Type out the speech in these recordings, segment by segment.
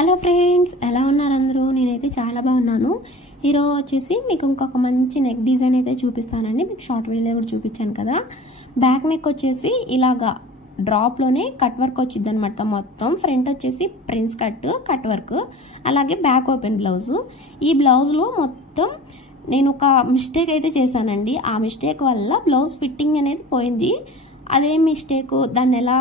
Hello friends, ఎలా ఉన్నారు అందరూ? నేనైతే చాలా బాగున్నాను. ఈరోజు వచ్చేసి మీకు ఇంకొక మంచి నెక్ డిజైన్ అయితే చూపిస్తానండి. మీకు షార్ట్ వీడియోలో కూడా చూపించాను కదా. బ్యాక్ నెక్ వచ్చేసి ఇలాగా డ్రాప్లోనే కట్ వర్క్ వచ్చింది అనమాట. మొత్తం ఫ్రంట్ వచ్చేసి ప్రిన్స్ కట్ వర్క్, అలాగే బ్యాక్ ఓపెన్ బ్లౌజ్. ఈ బ్లౌజ్లో మొత్తం నేను ఒక మిస్టేక్ అయితే చేశానండి. ఆ మిస్టేక్ వల్ల బ్లౌజ్ ఫిట్టింగ్ అనేది పోయింది. అదే మిస్టేక్, దాన్ని ఎలా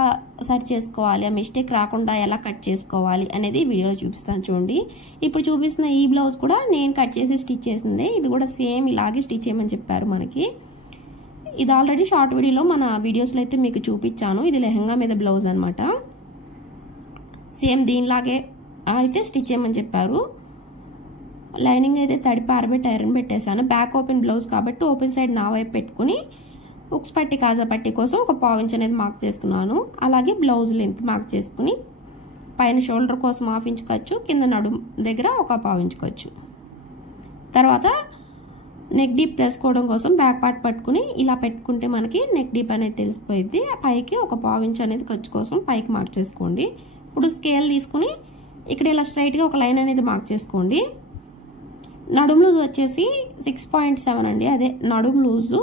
సరి చేసుకోవాలి, ఆ మిస్టేక్ రాకుండా ఎలా కట్ చేసుకోవాలి అనేది వీడియోలో చూపిస్తాను చూడండి. ఇప్పుడు చూపిస్తున్న ఈ బ్లౌజ్ కూడా నేను కట్ చేసి స్టిచ్ చేసిందే. ఇది కూడా సేమ్ ఇలాగే స్టిచ్ చేయమని చెప్పారు మనకి. ఇది ఆల్రెడీ షార్ట్ వీడియోలో మన వీడియోస్లో అయితే మీకు చూపించాను. ఇది లెహంగా మీద బ్లౌజ్ అనమాట. సేమ్ దీనిలాగే అయితే స్టిచ్ చేయమని చెప్పారు. లైనింగ్ అయితే తడిపి ఆరబెట్టి ఐరన్ పెట్టేశాను. బ్యాక్ ఓపెన్ బ్లౌజ్ కాబట్టి ఓపెన్ సైడ్ నా వైపు పెట్టుకుని ఉక్స్ పట్టి కాజా పట్టి కోసం ఒక పావించ్ అనేది మార్క్ చేస్తున్నాను. అలాగే బ్లౌజ్ లెంత్ మార్క్ చేసుకుని పైన షోల్డర్ కోసం హాఫ్ ఇంచ్ ఖర్చు, కింద నడుం దగ్గర ఒక పావించ్ ఖర్చు. తర్వాత నెక్ డీప్ తెలుసుకోవడం కోసం బ్యాక్ పార్ట్ పట్టుకుని ఇలా పెట్టుకుంటే మనకి నెక్ డీప్ అనేది తెలిసిపోయింది. పైకి ఒక పావించ్ అనేది ఖర్చు కోసం పైకి మార్క్ చేసుకోండి. ఇప్పుడు స్కేల్ తీసుకుని ఇక్కడ ఇలా స్ట్రైట్గా ఒక లైన్ అనేది మార్క్ చేసుకోండి. నడుం లూజ్ వచ్చేసి 6.7 అండి. అదే నడుం లూజులో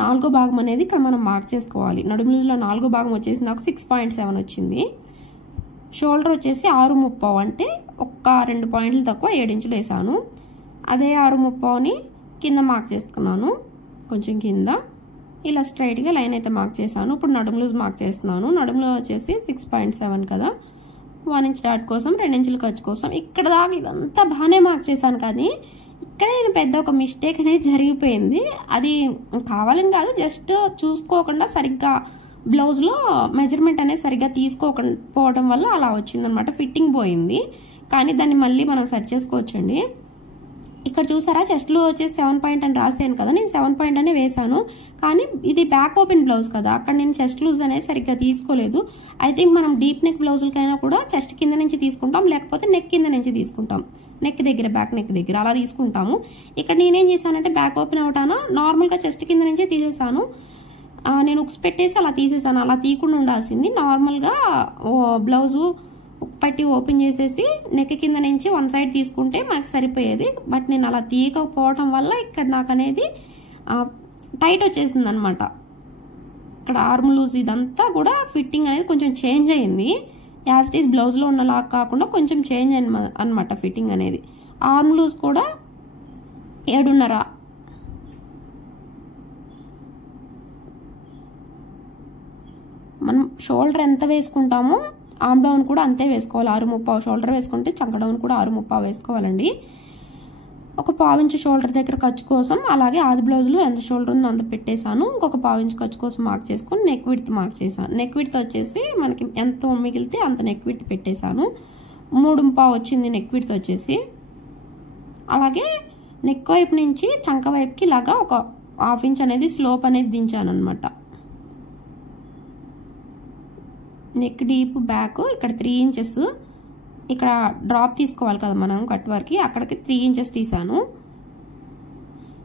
4వ భాగం అనేది ఇక్కడ మనం మార్క్ చేసుకోవాలి. నడుము లూజ్లో 4వ భాగం వచ్చేసి నాకు 6.7 వచ్చింది. షోల్డర్ వచ్చేసి 6.30, అంటే ఒక్క 2 పాయింట్లు తక్కువ 7 ఇంచులు వేసాను. అదే 6.30ని కింద మార్క్ చేసుకున్నాను. కొంచెం కింద ఇలా స్ట్రైట్గా లైన్ అయితే మార్క్ చేశాను. ఇప్పుడు నడుము లూజ్ మార్క్ చేస్తున్నాను. నడుములో వచ్చేసి 6.7 కదా. 1 ఇంచ్ డాట్ కోసం 2 ఇంచుల ఖర్చు కోసం ఇక్కడ దాకా ఇదంతా బాగానే మార్క్ చేశాను. కానీ ఇక్కడ నేను పెద్ద ఒక మిస్టేక్ అనేది జరిగిపోయింది. అది కావాలని కాదు, జస్ట్ చూసుకోకుండా సరిగ్గా బ్లౌజ్లో మెజర్మెంట్ అనేది సరిగ్గా తీసుకోకపోవడం వల్ల అలా వచ్చిందనమాట. ఫిట్టింగ్ పోయింది. కానీ దాన్ని మళ్ళీ మనం సెట్ చేసుకోవచ్చండి. ఇక్కడ చూసారా, చెస్ట్లో వచ్చేసి 7 పాయింట్ అని రాసాను కదా. నేను 7 పాయింట్ అనే వేసాను. కానీ ఇది బ్యాక్ ఓపెన్ బ్లౌజ్ కదా, అక్కడ నేను చెస్ట్ లూజ్ అనేది సరిగ్గా తీసుకోలేదు. ఐ థింక్ మనం డీప్ నెక్ బ్లౌజులకైనా కూడా చెస్ట్ కింద నుంచి తీసుకుంటాం, లేకపోతే నెక్ కింద నుంచి తీసుకుంటాం. నెక్ దగ్గర, బ్యాక్ నెక్ దగ్గర అలా తీసుకుంటాము. ఇక్కడ నేనేం చేశానంటే బ్యాక్ ఓపెన్ అవటాన నార్మల్గా చెస్ట్ కింద నుంచే తీసేసాను. నేను ఉక్స్ పెట్టేసి అలా తీసేసాను. అలా తీయకుండా ఉండాల్సింది. నార్మల్గా బ్లౌజు పట్టి ఓపెన్ చేసేసి నెక్ కింద నుంచి 1 సైడ్ తీసుకుంటే మనకు సరిపోయేది. బట్ నేను అలా తీయకపోవటం వల్ల ఇక్కడ నాకు అనేది టైట్ వచ్చేసింది అనమాట. ఇక్కడ ఆర్మ్ లూజ్ ఇదంతా కూడా ఫిట్టింగ్ అనేది కొంచెం చేంజ్ అయింది. యాజ్ ఇట్ ఈస్ బ్లౌజ్లో ఉన్నలా కాకుండా కొంచెం చేంజ్ అయింది అనమాట ఫిట్టింగ్ అనేది. ఆర్మ్ లూజ్ కూడా 7.5. మనం షోల్డర్ ఎంత వేసుకుంటామో ఆర్మ్ డౌన్ కూడా అంతే వేసుకోవాలి. 6.30 షోల్డర్ వేసుకుంటే చంక డౌన్ కూడా 6.30 వేసుకోవాలండి. ఒక పావించు షోల్డర్ దగ్గర ఖర్చు కోసం, అలాగే ఆది బ్లౌజ్లో ఎంత షోల్డర్ ఉందో అంత పెట్టేశాను. ఇంకొక పావించు ఖర్చు కోసం మార్క్ చేసుకొని నెక్ విడ్త్ మార్క్ చేశాను. నెక్ విడ్త్ వచ్చేసి మనకి ఎంత మిగిలితే అంత నెక్ విడ్త్ పెట్టేశాను. 3.5 వచ్చింది నెక్ విడ్త్ వచ్చేసి. అలాగే నెక్ వైపు నుంచి చంక వైపుకి ఇలాగా ఒక హాఫ్ ఇంచ్ అనేది స్లోప్ అనేది దించాను అనమాట. నెక్ డీప్ బ్యాక్ ఇక్కడ 3 ఇంచెస్, ఇక్కడ డ్రాప్ తీసుకోవాలి కదా మనం కట్ వర్క్కి, అక్కడికి 3 ఇంచెస్ తీసాను.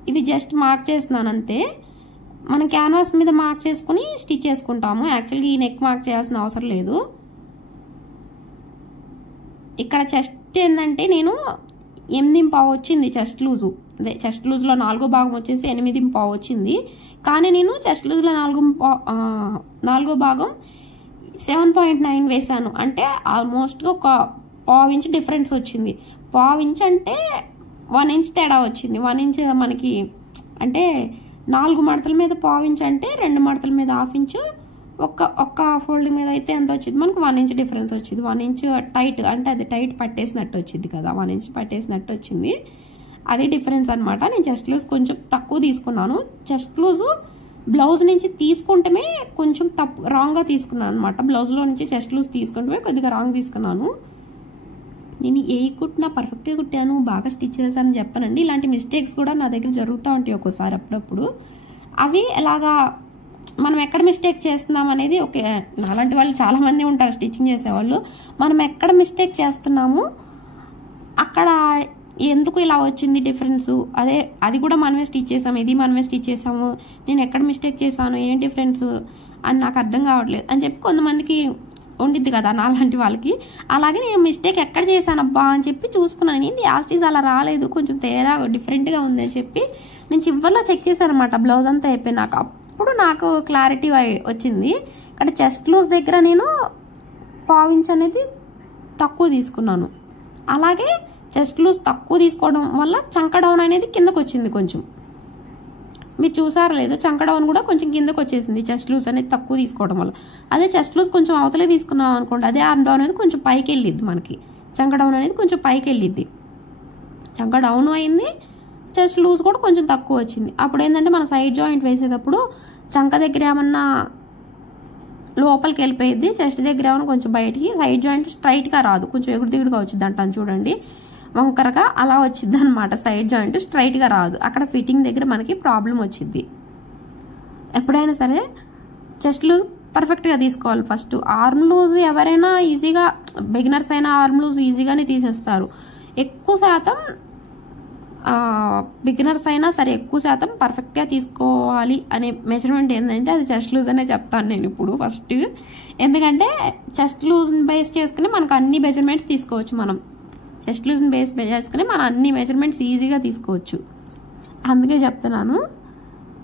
ఇది జస్ట్ మార్క్ చేస్తున్నాను అంతే. మనం క్యాన్వాస్ మీద మార్క్ చేసుకుని స్టిచ్ చేసుకుంటాము. యాక్చువల్గా ఈ నెక్ మార్క్ చేయాల్సిన అవసరం లేదు. ఇక్కడ చెస్ట్ ఏంటంటే నేను 8.5 వచ్చింది చెస్ట్ లూజు. అదే చెస్ట్ లూజ్లో 4వ భాగం వచ్చేసి 8.5 వచ్చింది. కానీ నేను చెస్ట్ లూజ్లో 4వ భాగం 7.9 వేసాను. అంటే ఆల్మోస్ట్గా ఒక పావు ఇంచ్ డిఫరెన్స్ వచ్చింది. పావు ఇంచ్ అంటే 1 ఇంచ్ తేడా వచ్చింది. 1 ఇంచ్ మనకి అంటే 4 మడతల మీద పావు ఇంచ్ అంటే 2 మడతల మీద హాఫ్ ఇంచు, ఒక్క ఫోల్డింగ్ మీద అయితే ఎంత వచ్చింది మనకు 1 ఇంచ్ డిఫరెన్స్ వచ్చింది. 1 ఇంచ్ టైట్ అంటే అది టైట్ పట్టేసినట్టు వచ్చింది కదా, 1 ఇంచ్ పట్టేసినట్టు వచ్చింది. అది డిఫరెన్స్ అనమాట. నేను చెస్ట్ లూజ్ కొంచెం తక్కువ తీసుకున్నాను. చెస్ట్ లూజు బ్లౌజ్ నుంచి తీసుకుంటమే కొంచెం రాంగ్గా తీసుకున్నాను అనమాట. బ్లౌజ్లో నుంచి చెస్ట్ లూజ్ తీసుకుంటమే కొద్దిగా రాంగ్ తీసుకున్నాను. నేను ఏ కుట్టినా పర్ఫెక్ట్గా కుట్టాను, బాగా స్టిచ్ చేశానని చెప్పానండి. ఇలాంటి మిస్టేక్స్ కూడా నా దగ్గర జరుగుతూ ఉంటాయి ఒక్కోసారి అప్పుడప్పుడు. అవి ఎలాగా మనం ఎక్కడ మిస్టేక్ చేస్తున్నాం అనేది ఓకే, అలాంటి వాళ్ళు చాలామంది ఉంటారు స్టిచ్చింగ్ చేసేవాళ్ళు. మనం ఎక్కడ మిస్టేక్ చేస్తున్నాము, అక్కడ ఎందుకు ఇలా వచ్చింది డిఫరెన్స్, అది కూడా మనమే స్టిచ్ చేసాము, ఇది మనమే స్టిచ్ చేసాము, నేను ఎక్కడ మిస్టేక్ చేశాను, ఏం డిఫరెన్స్ అని నాకు అర్థం కావట్లేదు అని చెప్పి కొంతమందికి ఉండిద్ది కదా నాలాంటి వాళ్ళకి. అలాగే నేను మిస్టేక్ ఎక్కడ చేశానబ్బా అని చెప్పి చూసుకున్నాను. ఏంటి యాస్టీస్ అలా రాలేదు, కొంచెం తేడా డిఫరెంట్గా ఉంది అని చెప్పి నేను చివరిలో చెక్ చేశాను అనమాట. బ్లౌజ్ అంతా అయిపోయినాక అప్పుడు నాకు క్లారిటీ వచ్చింది. ఇక్కడ చెస్ట్ లూజ్ దగ్గర నేను 1/2 ఇంచ్ అనేది తక్కువ తీసుకున్నాను. అలాగే చెస్ట్ లూజ్ తక్కువ తీసుకోవడం వల్ల చంక డౌన్ అనేది కిందకు వచ్చింది కొంచెం. మీరు చూసారు లేదు, చంక డౌన్ కూడా కొంచెం కిందకు వచ్చేసింది చెస్ట్ లూజ్ అనేది తక్కువ తీసుకోవడం వల్ల. అదే చెస్ట్ లూజ్ కొంచెం అవతలే తీసుకున్నాం అనుకోండి, అదే ఆర్మ్ డౌన్ అనేది కొంచెం పైకి వెళ్ళిద్ది మనకి. చంక డౌన్ అనేది కొంచెం పైకి వెళ్ళిద్ది. చంక డౌన్ అయింది, చెస్ట్ లూజ్ కూడా కొంచెం తక్కువ వచ్చింది. అప్పుడు ఏంటంటే మన సైడ్ జాయింట్ వేసేటప్పుడు చంక దగ్గర ఏమన్నా లోపలికి వెళ్ళిపోయింది, చెస్ట్ దగ్గర ఏమన్నా కొంచెం బయటికి, సైడ్ జాయింట్ స్ట్రైట్గా రాదు, కొంచెం ఎగుడు దిగుడుగా వచ్చింది అంటాను చూడండి, వంకరగా అలా వచ్చింది అనమాట. సైడ్ జాయింట్ స్ట్రైట్గా రాదు, అక్కడ ఫిట్టింగ్ దగ్గర మనకి ప్రాబ్లం వచ్చింది. ఎప్పుడైనా సరే చెస్ట్ లూజ్ పర్ఫెక్ట్గా తీసుకోవాలి ఫస్ట్. ఆర్మ్ లూజ్ ఎవరైనా ఈజీగా, బిగినర్స్ అయినా ఆర్మ్ లూజ్ ఈజీగానే తీసేస్తారు. ఎక్కువ శాతం బిగినర్స్ అయినా సరే ఎక్కువ శాతం పర్ఫెక్ట్గా తీసుకోవాలి అనే మెజర్మెంట్ ఏంటంటే అది చెస్ట్ లూజ్ అనే చెప్తాను నేను ఇప్పుడు ఫస్ట్. ఎందుకంటే చెస్ట్ లూజ్ని బేస్ చేసుకుని మనకు అన్ని మెజర్మెంట్స్ తీసుకోవచ్చు. మనం చెస్ట్ లూజ్ని బేస్ చేసుకుని మనం అన్ని మెజర్మెంట్స్ ఈజీగా తీసుకోవచ్చు. అందుకే చెప్తున్నాను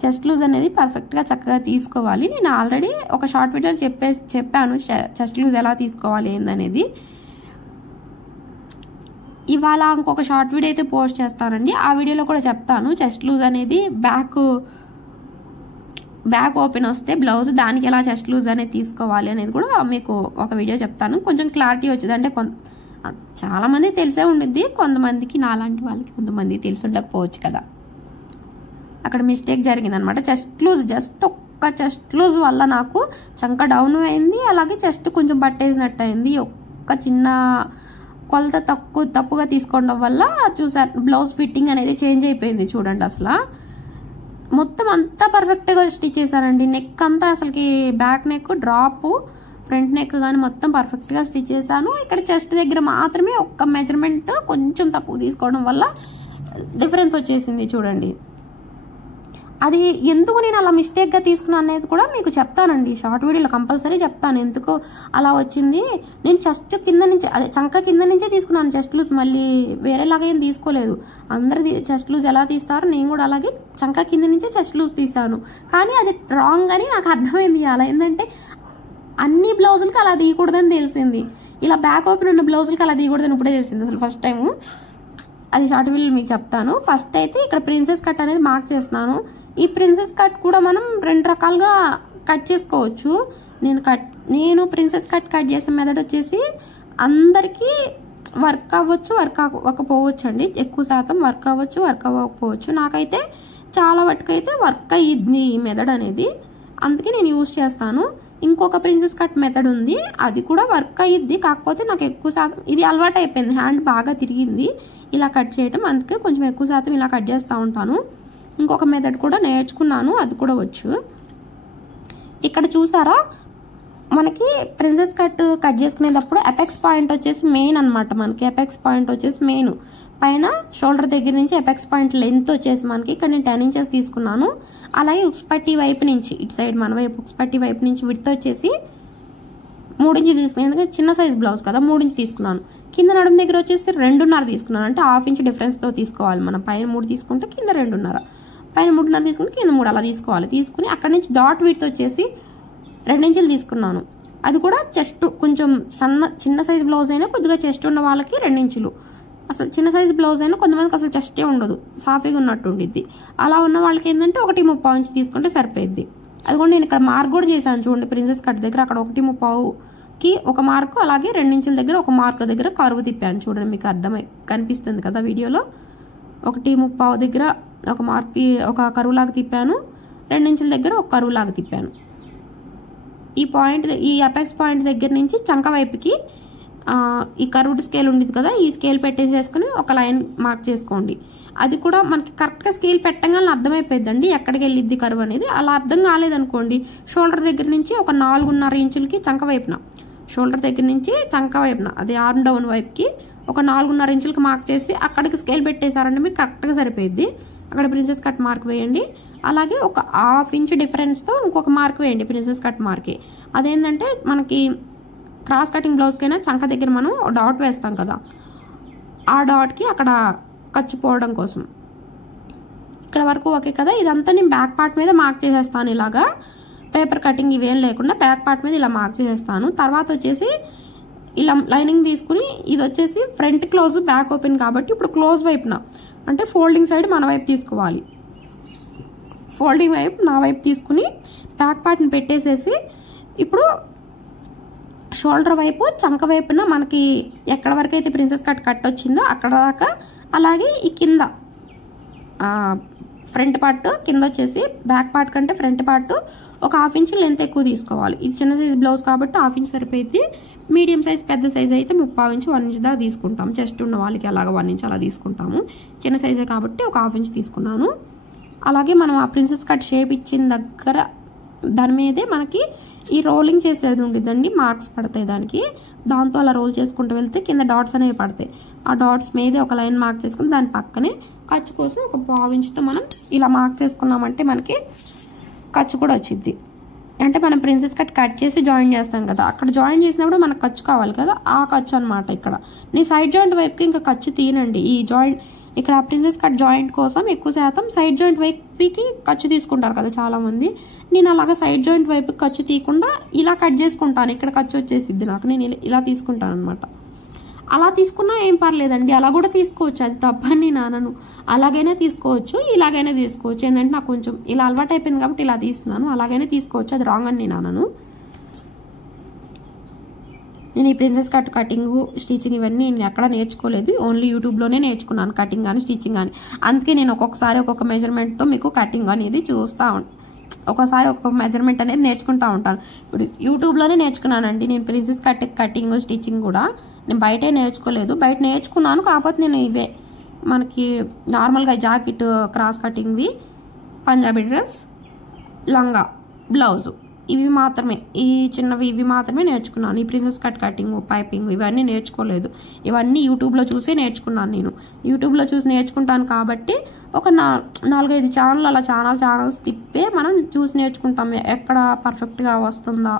చెస్ట్ లూజ్ అనేది పర్ఫెక్ట్గా చక్కగా తీసుకోవాలి. నేను ఆల్రెడీ ఒక షార్ట్ వీడియోలో చెప్పాను చెస్ట్ లూజ్ ఎలా తీసుకోవాలి ఏందనేది. ఇవాళ ఇంకొక షార్ట్ వీడియో అయితే పోస్ట్ చేస్తానండి, ఆ వీడియోలో కూడా చెప్తాను చెస్ట్ లూజ్ అనేది బ్యాక్ ఓపెన్ వస్తే బ్లౌజ్ దానికి ఎలా చెస్ట్ లూజ్ అనేది తీసుకోవాలి అనేది కూడా మీకు ఒక వీడియో చెప్తాను. కొంచెం క్లారిటీ వచ్చింది. అంటే చాలామంది తెలిసే ఉండిద్ది, కొంతమందికి నాలాంటి వాళ్ళకి కొంతమంది తెలిసి ఉండకపోవచ్చు కదా. అక్కడ మిస్టేక్ జరిగింది అనమాట. జస్ట్ ఒక్క చెస్ట్ లూజ్ వల్ల నాకు చంక డౌన్ అయింది, అలాగే చెస్ట్ కొంచెం పట్టేసినట్టు అయింది. ఒక్క చిన్న కొలత తప్పుగా తీసుకోవడం వల్ల చూసారు బ్లౌజ్ ఫిట్టింగ్ అనేది చేంజ్ అయిపోయింది. చూడండి అసలు మొత్తం అంతా పర్ఫెక్ట్గా స్టిచ్ చేశానండి. నెక్ అంతా అసలుకి back neck drop, front neck కానీ మొత్తం పర్ఫెక్ట్గా స్టిచ్ చేశాను. ఇక్కడ చెస్ట్ దగ్గర మాత్రమే ఒక్క మెజర్మెంట్ కొంచెం తక్కువ తీసుకోవడం వల్ల డిఫరెన్స్ వచ్చేసింది. చూడండి అది ఎందుకు నేను అలా మిస్టేక్గా తీసుకున్నాను అనేది కూడా మీకు చెప్తానండి షార్ట్ వీడియోలో, కంపల్సరీ చెప్తాను ఎందుకు అలా వచ్చింది. నేను చెస్ట్ కింద నుంచి, అదే చంక కింద నుంచే తీసుకున్నాను చెస్ట్ లూజ్, మళ్ళీ వేరేలాగా ఏం తీసుకోలేదు. అందరిది చెస్ట్ లూజ్ ఎలా తీస్తారో నేను కూడా అలాగే చంక కింద నుంచే చెస్ట్ లూజ్ తీసాను. కానీ అది రాంగ్ అని నాకు అర్థమైంది. అలా ఏంటంటే అన్ని బ్లౌజులకి అలా తీయకూడదని తెలిసింది, ఇలా బ్యాక్ ఓపెన్ ఉన్న బ్లౌజులకి అలా తీయకూడదని ఇప్పుడే తెలిసింది అసలు ఫస్ట్ టైము. అది షార్ట్ వీడియో మీకు చెప్తాను. ఫస్ట్ అయితే ఇక్కడ ప్రిన్సెస్ కట్ అనేది మార్క్ చేస్తున్నాను. ఈ ప్రిన్సెస్ కట్ కూడా మనం 2 రకాలుగా కట్ చేసుకోవచ్చు. నేను ప్రిన్సెస్ కట్ చేసే మెథడ్ వచ్చేసి అందరికీ వర్క్ అవ్వచ్చు, వర్క్ అవ్వకపోవచ్చు అండి. ఎక్కువ శాతం వర్క్ అవ్వచ్చు, వర్క్ అవ్వకపోవచ్చు. నాకైతే చాలా వరకైతే వర్క్ అయ్యింది ఈ మెథడ్ అనేది, అందుకే నేను యూజ్ చేస్తాను. ఇంకొక ప్రిన్సెస్ కట్ మెథడ్ ఉంది, అది కూడా వర్క్ అయ్యిద్ది, కాకపోతే నాకు ఎక్కువ శాతం ఇది అలవాటు అయిపోయింది. హ్యాండ్ బాగా తిరిగింది ఇలా కట్ చేయటం, అందుకే కొంచెం ఎక్కువ శాతం ఇలా కట్ చేస్తూ ఉంటాను. ఇంకొక మెథడ్ కూడా నేర్చుకున్నాను, అది కూడా వచ్చు. ఇక్కడ చూసారా మనకి ప్రిన్సెస్ కట్ చేసుకునేటప్పుడు ఎపెక్స్ పాయింట్ వచ్చేసి మెయిన్ అనమాట. మనకి ఎపెక్స్ పాయింట్ వచ్చేసి మెయిన్ పైన షోల్డర్ దగ్గర నుంచి ఎపెక్స్ పాయింట్ లెంత్ వచ్చేసి మనకి ఇక్కడ నేను 10 ఇంచెస్ తీసుకున్నాను. అలాగే ఉక్స్ పట్టి వైపు నుంచి ఇటు సైడ్ మన వైపు ఉక్స్ పట్టి వైపు నుంచి విడ్త్ వచ్చేసి 3 ఇంచులు తీసుకున్నాను, ఎందుకంటే చిన్న సైజ్ బ్లౌజ్ కదా 3 ఇంచు తీసుకున్నాను. కింద నడుము దగ్గర వచ్చేసి 2.5 తీసుకున్నాను, అంటే 1/2 ఇంచ్ డిఫరెన్స్తో తీసుకోవాలి. మనం పైన 3 తీసుకుంటే కింద 2.5, పైన 3.5 తీసుకుంటే కింద 3 అలా తీసుకోవాలి. తీసుకుని అక్కడ నుంచి డాట్ విడ్త్ వచ్చేసి 2 ఇంచులు తీసుకున్నాను. అది కూడా చెస్ట్ కొంచెం చిన్న సైజ్ బ్లౌజ్ అయినా కొద్దిగా చెస్ట్ ఉన్న వాళ్ళకి 2 ఇంచులు, అసలు చిన్న సైజ్ బ్లౌజ్ అయినా కొంతమందికి అసలు చెస్టే ఉండదు, సాఫీగా ఉన్నట్టు ఉండిద్ది. అలా ఉన్న వాళ్ళకి ఏంటంటే 1.35 ఇంచ్ తీసుకుంటే సరిపోయిద్ది. అది కూడా నేను ఇక్కడ మార్క్ కూడా చేశాను చూడండి, ప్రిన్సెస్ కట్ దగ్గర అక్కడ 1.35కి ఒక మార్కు, అలాగే 2 ఇంచుల దగ్గర ఒక మార్క్ దగ్గర కరువు తిప్పాను చూడండి, మీకు కనిపిస్తుంది కదా వీడియోలో. 1.35 దగ్గర ఒక మార్క్కి ఒక కరువులాగా తిప్పాను, 2 ఇంచుల దగ్గర ఒక కరువులాగా తిప్పాను. ఈ అపెక్స్ పాయింట్ దగ్గర నుంచి చంక వైపుకి ఈ కర్వ్డ్ స్కేల్ ఉండేది కదా, ఈ స్కేల్ పెట్టేసేసుకుని ఒక లైన్ మార్క్ చేసుకోండి. అది కూడా మనకి కరెక్ట్గా స్కేల్ పెట్టగానే అర్థమైపోద్దండి ఎక్కడికి వెళ్ళిద్ది కర్వ్ అనేది. అలా అర్థం కాలేదనుకోండి, షోల్డర్ దగ్గర నుంచి ఒక 4.5 ఇంచులకి చంక వైపున, షోల్డర్ దగ్గర నుంచి చంక వైపున అదే ఆర్మ్ డౌన్ వైపుకి ఒక 4.5 ఇంచులకి మార్క్ చేసి అక్కడికి స్కేల్ పెట్టేశారంటే మీరు కరెక్ట్గా సరిపోయిద్ది. అక్కడ ప్రిన్సెస్ కట్ మార్క్ వేయండి. అలాగే ఒక 1/2 ఇంచ్ డిఫరెన్స్తో ఇంకొక మార్క్ వేయండి ప్రిన్సెస్ కట్ మార్క్కి. అదేంటంటే మనకి క్రాస్ కటింగ్ బ్లౌజ్కైనా చంక దగ్గర మనం డాట్ వేస్తాం కదా, ఆ డాట్కి అక్కడ ఖర్చు పోవడం కోసం. ఇక్కడ వరకు ఓకే కదా. ఇదంతా నేను బ్యాక్ పార్ట్ మీద మార్క్ చేసేస్తాను. ఇలాగా పేపర్ కటింగ్ ఇవేం లేకుండా బ్యాక్ పార్ట్ మీద ఇలా మార్క్ చేసేస్తాను. తర్వాత వచ్చేసి ఇలా లైనింగ్ తీసుకుని ఇది వచ్చేసి ఫ్రంట్ క్లోజ్ బ్యాక్ ఓపెన్ కాబట్టి ఇప్పుడు క్లోజ్ వైపున అంటే ఫోల్డింగ్ సైడ్ మన వైపు తీసుకోవాలి. ఫోల్డింగ్ వైపు నా వైపు తీసుకుని బ్యాక్ పార్ట్ని పెట్టేసేసి ఇప్పుడు షోల్డర్ వైపు చంక వైపున మనకి ఎక్కడ వరకు అయితే ప్రిన్సెస్ కట్ వచ్చిందో అక్కడ దాకా, అలాగే ఈ కింద ఫ్రంట్ పార్ట్ కింద వచ్చేసి బ్యాక్ పార్ట్ కంటే ఫ్రంట్ పార్ట్ ఒక 1/2 ఇంచ్ లెంత్ ఎక్కువ తీసుకోవాలి. ఇది చిన్న సైజ్ బ్లౌజ్ కాబట్టి 1/2 ఇంచ్ సరిపోయింది. మీడియం సైజ్ పెద్ద సైజ్ అయితే 3/4 ఇంచ్ 1 ఇంచ్ దాకా తీసుకుంటాం. చెస్ట్ ఉన్న వాళ్ళకి అలాగా 1 ఇంచ్ అలా తీసుకుంటాము. చిన్న సైజే కాబట్టి ఒక 1/2 ఇంచ్ తీసుకున్నాను. అలాగే మనం ఆ ప్రిన్సెస్ కట్ షేప్ ఇచ్చిన దగ్గర దాని మీదే మనకి ఈ రోలింగ్ చేసేది ఉండిద్దండి, మార్క్స్ పడతాయి దానికి. దాంతో అలా రోల్ చేసుకుంటూ వెళ్తే కింద డాట్స్ అనేవి పడతాయి. ఆ డాట్స్ మీదే ఒక లైన్ మార్క్ చేసుకుని దాని పక్కనే ఖర్చు కోసం ఒక 1/4 ఇంచ్తో మనం ఇలా మార్క్ చేసుకున్నామంటే మనకి ఖర్చు కూడా వచ్చింది. అంటే మనం ప్రిన్సెస్ కట్ చేసి జాయిన్ చేస్తాం కదా, అక్కడ జాయిన్ చేసినప్పుడు మనకు ఖర్చు కావాలి కదా, ఆ ఖర్చు అనమాట. ఇక్కడ నేను సైడ్ జాయింట్ వైపుకి ఇంకా ఖర్చు తీయనండి. ఈ జాయింట్ ఇక్కడ ప్రిన్సెస్ కట్ జాయింట్ కోసం ఎక్కువ శాతం సైడ్ జాయింట్ వైపుకి ఖర్చు తీసుకుంటారు కదా చాలామంది. నేను అలాగా సైడ్ జాయింట్ వైపుకి ఖర్చు తీయకుండా ఇలా కట్ చేసుకుంటాను. ఇక్కడ ఖర్చు వచ్చేసిద్ది నాకు, నేను ఇలా తీసుకుంటాను అనమాట. అలా తీసుకున్నా ఏం పర్లేదండి, అలా కూడా తీసుకోవచ్చు, అది తప్పని నేను అనను. అలాగైనా తీసుకోవచ్చు, ఇలాగైనా తీసుకోవచ్చు. ఏంటంటే నాకు కొంచెం ఇలా అలవాటు అయిపోయింది కాబట్టి ఇలా తీస్తున్నాను. అలాగైనా తీసుకోవచ్చు, అది రాంగ్ అని నేను అనను. నేను ఈ ప్రిన్సెస్ కట్ కటింగ్ స్టిచ్చింగ్ ఇవన్నీ నేను ఎక్కడ నేర్చుకోలేదు, ఓన్లీ యూట్యూబ్లోనే నేర్చుకున్నాను కటింగ్ కానీ స్టిచ్చింగ్ కానీ. అందుకే నేను ఒక్కొక్కసారి ఒక్కొక్క మెజర్మెంట్తో మీకు కటింగ్ అనేది చూస్తూ ఉంటాను, ఒకసారి ఒక్కొక్క మెజర్మెంట్ అనేది నేర్చుకుంటూ ఉంటాను. ఇప్పుడు యూట్యూబ్లోనే నేర్చుకున్నానండి నేను ప్రిన్సెస్ కటింగ్ స్టిచ్చింగ్ కూడా. నేను బయటే నేర్చుకోలేదు, బయట నేర్చుకున్నాను కాకపోతే నేను ఇవే మనకి నార్మల్గా జాకెట్ క్రాస్ కటింగ్వి, పంజాబీ డ్రెస్, లంగా, బ్లౌజు ఇవి మాత్రమే, ఈ చిన్నవి ఇవి మాత్రమే నేర్చుకున్నాను. ఈ ప్రిన్సెస్ కటింగ్ పైపింగ్ ఇవన్నీ నేర్చుకోలేదు. ఇవన్నీ యూట్యూబ్లో చూసే నేర్చుకున్నాను. నేను యూట్యూబ్లో చూసి నేర్చుకుంటాను కాబట్టి ఒక 4-5 ఛానల్ అలా ఛానల్స్ తిప్పే మనం చూసి నేర్చుకుంటాం. ఎక్కడ పర్ఫెక్ట్గా వస్తుందా,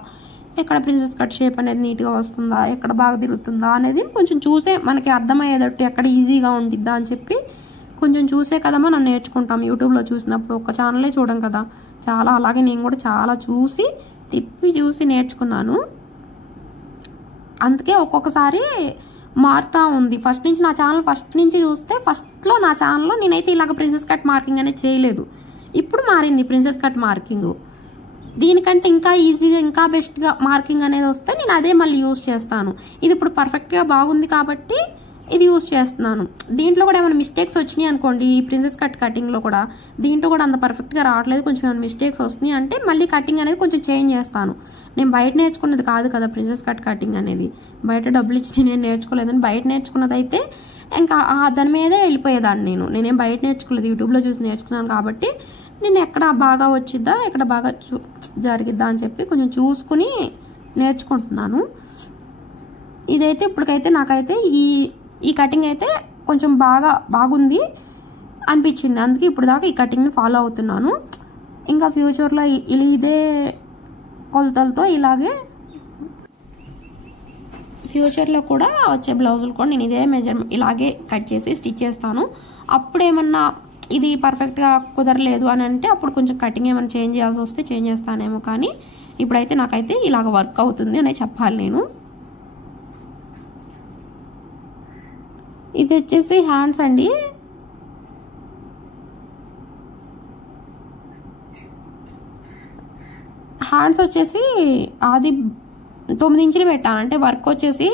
ఎక్కడ ప్రిన్సెస్ కట్ షేప్ అనేది నీట్గా వస్తుందా, ఎక్కడ బాగా తిరుగుతుందా అనేది కొంచెం చూసే మనకి అర్థమయ్యేటట్టు ఎక్కడ ఈజీగా ఉండిద్దా అని చెప్పి కొంచెం చూసే కదా మనం నేర్చుకుంటాం. యూట్యూబ్లో చూసినప్పుడు ఒక ఛానలే చూడం కదా, చాలా. అలాగే నేను కూడా చాలా తిప్పి చూసి నేర్చుకున్నాను. అందుకే ఒక్కొక్కసారి మారుతూ ఉంది. ఫస్ట్ నుంచి చూస్తే ఫస్ట్లో నా ఛానల్లో నేనైతే ఇలాగ ప్రిన్సెస్ కట్ మార్కింగ్ అనేది చేయలేదు. ఇప్పుడు మారింది ప్రిన్సెస్ కట్ మార్కింగ్. దీనికంటే ఇంకా ఈజీగా ఇంకా బెస్ట్గా మార్కింగ్ అనేది వస్తే నేను అదే మళ్ళీ యూజ్ చేస్తాను. ఇది ఇప్పుడు పర్ఫెక్ట్గా బాగుంది కాబట్టి ఇది యూజ్ చేస్తున్నాను. దీంట్లో కూడా ఏమైనా మిస్టేక్స్ వచ్చినాయి అనుకోండి, ఈ ప్రిన్సెస్ కటింగ్లో కూడా దీంట్లో కూడా అంత పర్ఫెక్ట్గా రావట్లేదు, కొంచెం ఏమైనా మిస్టేక్స్ వస్తున్నాయి అంటే మళ్ళీ కటింగ్ అనేది కొంచెం చేంజ్ చేస్తాను. నేను బయట నేర్చుకున్నది కాదు కదా ప్రిన్సెస్ కటింగ్ అనేది, బయట డబ్బులు ఇచ్చి నేను నేర్చుకోలేదని. బయట నేర్చుకున్నది అయితే ఇంకా దాని మీదే వెళ్ళిపోయేదాన్ని. నేనేం బయట నేర్చుకోలేదు, యూట్యూబ్లో చూసి నేర్చుకున్నాను కాబట్టి నేను ఎక్కడ బాగా వచ్చిద్దా, ఎక్కడ బాగా జరిగిద్దా అని చెప్పి కొంచెం చూసుకుని నేర్చుకుంటున్నాను. ఇదైతే ఇప్పటికైతే నాకైతే ఈ కటింగ్ అయితే కొంచెం బాగుంది అనిపించింది. అందుకే ఇప్పుడు దాకా ఈ కటింగ్ని ఫాలో అవుతున్నాను. ఇంకా ఫ్యూచర్లో ఇదే కొలతలతో ఇలాగే ఫ్యూచర్లో కూడా వచ్చే బ్లౌజులు కూడా నేను ఇదే మెజర్మెంట్ ఇలాగే కట్ చేసి స్టిచ్ చేస్తాను. అప్పుడు ఏమన్నా ఇది పర్ఫెక్ట్గా కుదరలేదు అని అంటే అప్పుడు కొంచెం కటింగ్ ఏమైనా చేంజ్ చేయాల్సి వస్తే చేంజ్ చేస్తానేమో. కానీ ఇప్పుడైతే నాకైతే ఇలాగ వర్క్ అవుతుంది అనే చెప్పాలి నేను. ఇది వచ్చేసి హ్యాండ్స్ అండి. హ్యాండ్స్ వచ్చేసి అది 9 ఇంచులు పెట్టాను. అంటే వర్క్ వచ్చేసి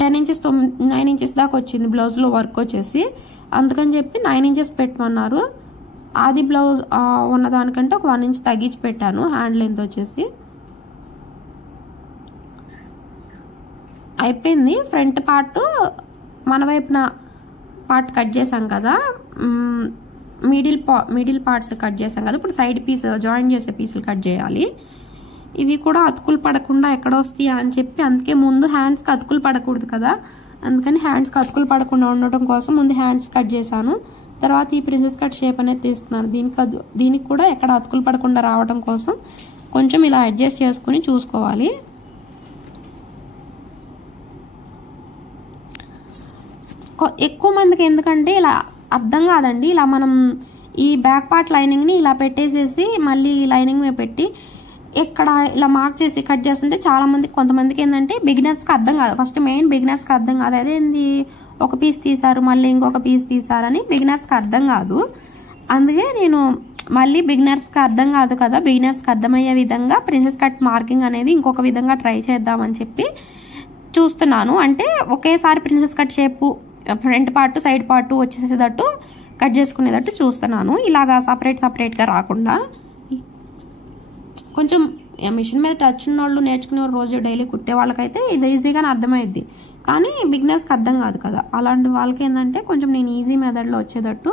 10 ఇంచెస్ 9 ఇంచెస్ దాకా వచ్చింది బ్లౌజ్లో వర్క్ వచ్చేసి. అందుకని చెప్పి 9 ఇంచెస్ పెట్టమన్నారు. అది బ్లౌజ్ ఉన్నదానికంటే ఒక 1 ఇంచ్ తగ్గించి పెట్టాను. హ్యాండ్ లెంత్ వచ్చేసి అయిపోయింది. ఫ్రంట్ పార్ట్ మన వైపున పార్ట్ కట్ చేసాం కదా, మిడిల్ పార్ట్ కట్ చేసాం కదా, ఇప్పుడు సైడ్ పీస్ జాయిన్ చేసే పీసులు కట్ చేయాలి. ఇవి కూడా అతుకులు పడకుండా ఎక్కడ వస్తాయా అని చెప్పి అందుకే ముందు హ్యాండ్స్కి అతుకులు పడకూడదు కదా, అందుకని హ్యాండ్స్కి అతుకులు పడకుండా ఉండటం కోసం ముందు హ్యాండ్స్ కట్ చేశాను. తర్వాత ఈ ప్రిన్సెస్ కట్ షేప్ అనేది తీస్తున్నాను. దీనికి కూడా ఎక్కడ అతుకులు పడకుండా రావడం కోసం కొంచెం ఇలా అడ్జస్ట్ చేసుకుని చూసుకోవాలి. ఎక్కువ మందికి ఎందుకంటే ఇలా అర్థం కాదండి. ఇలా మనం ఈ బ్యాక్ పార్ట్ లైనింగ్ని ఇలా పెట్టేసేసి మళ్ళీ లైనింగ్ మీద పెట్టి ఇక్కడ ఇలా మార్క్ చేసి కట్ చేస్తుంటే చాలా మందికి కొంతమందికి ఏంటంటే బిగినర్స్కి అర్థం కాదు. ఫస్ట్ మెయిన్ బిగినర్స్కి అర్థం కాదు, అదేంది ఒక పీస్ తీసారు మళ్ళీ ఇంకొక పీస్ తీసారని బిగినర్స్కి అర్థం కాదు. అందుకే నేను మళ్ళీ బిగినర్స్కి అర్థం కాదు కదా, బిగినర్స్కి అర్థమయ్యే విధంగా ప్రిన్సెస్ కట్ మార్కింగ్ అనేది ఇంకొక విధంగా ట్రై చేద్దామని చెప్పి చూస్తున్నాను. అంటే ఒకేసారి princess cut shape front part side part వచ్చేసేటట్టు కట్ చేసుకునేటట్టు చూస్తున్నాను. ఇలాగా సపరేట్గా రాకుండా. కొంచెం మిషన్ మీద టచ్ ఉన్న వాళ్ళు, నేర్చుకునే రోజు డైలీ కుట్టే వాళ్ళకైతే ఇది ఈజీగానే అర్థమైద్ది. కానీ బిగినర్స్కి అర్థం కాదు కదా, అలాంటి వాళ్ళకి ఏంటంటే కొంచెం నేను ఈజీ మెథడ్లో వచ్చేటట్టు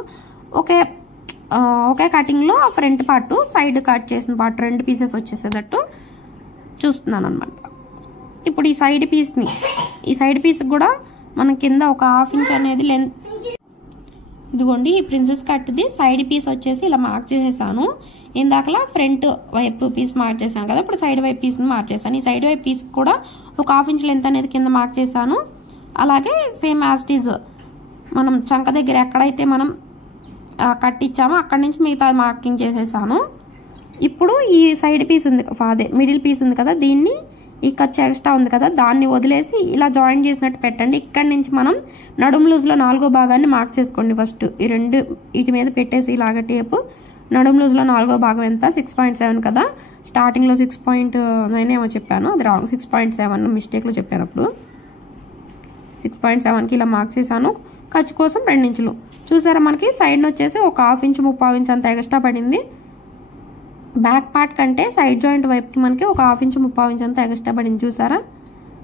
ఒకే కటింగ్లో ఫ్రంట్ పార్ట్ సైడ్ కట్ చేసిన పార్ట్ 2 పీసెస్ వచ్చేసేటట్టు చూస్తున్నాను అనమాట. ఇప్పుడు ఈ సైడ్ పీస్కి కూడా మన కింద ఒక 1/2 ఇంచ్ అనేది లెంత్. ఇదిగోండి ఈ ప్రిన్సెస్ కట్ది సైడ్ పీస్ వచ్చేసి ఇలా మార్క్ చేసేసాను. ఇందాకలా ఫ్రంట్ వైపు పీస్ మార్క్ చేశాను కదా, ఇప్పుడు సైడ్ వైపు పీస్ని మార్క్ చేశాను. ఈ సైడ్ వైపు పీస్కి కూడా ఒక 1/2 ఇంచ్ లెంత్ అనేది కింద మార్క్ చేశాను. అలాగే సేమ్ యాజ్ ఇట్ ఈజ్ మనం చంక దగ్గర ఎక్కడైతే మనం కట్ ఇచ్చామో అక్కడి నుంచి మిగతా మార్కింగ్ చేసేసాను. ఇప్పుడు ఈ సైడ్ పీస్ ఉంది, అదే మిడిల్ పీస్ ఉంది కదా, దీన్ని ఈ ఖర్చు ఎక్స్ట్రా ఉంది కదా దాన్ని వదిలేసి ఇలా జాయిన్ చేసినట్టు పెట్టండి. ఇక్కడి నుంచి మనం నడుము లూజ్లో 4వ భాగాన్ని మార్క్ చేసుకోండి. ఫస్ట్ ఈ 2 వీటి మీద పెట్టేసి ఇలాగ టేపు నడుము లూజ్లో 4వ భాగం ఎంత 6.7 కదా, స్టార్టింగ్లో 6.9 ఏమో చెప్పాను, అది రాంగ్ 6.7 మిస్టేక్లో చెప్పాను. అప్పుడు 6.7కి ఇలా మార్క్ చేశాను. ఖర్చు కోసం 2 ఇంచులు చూసారా. మనకి సైడ్ వచ్చేసి ఒక 1/2 ఇంచ్ 3/4 ఇంచ్ అంత ఎక్స్ట్రా పడింది. బ్యాక్ పార్ట్ కంటే సైడ్ జాయింట్ వైపుకి మనకి ఒక 1/2 ఇంచ్ 3/4 ఇంచ్ అంతా ఎక్స్ట్రా పడింది చూసారా.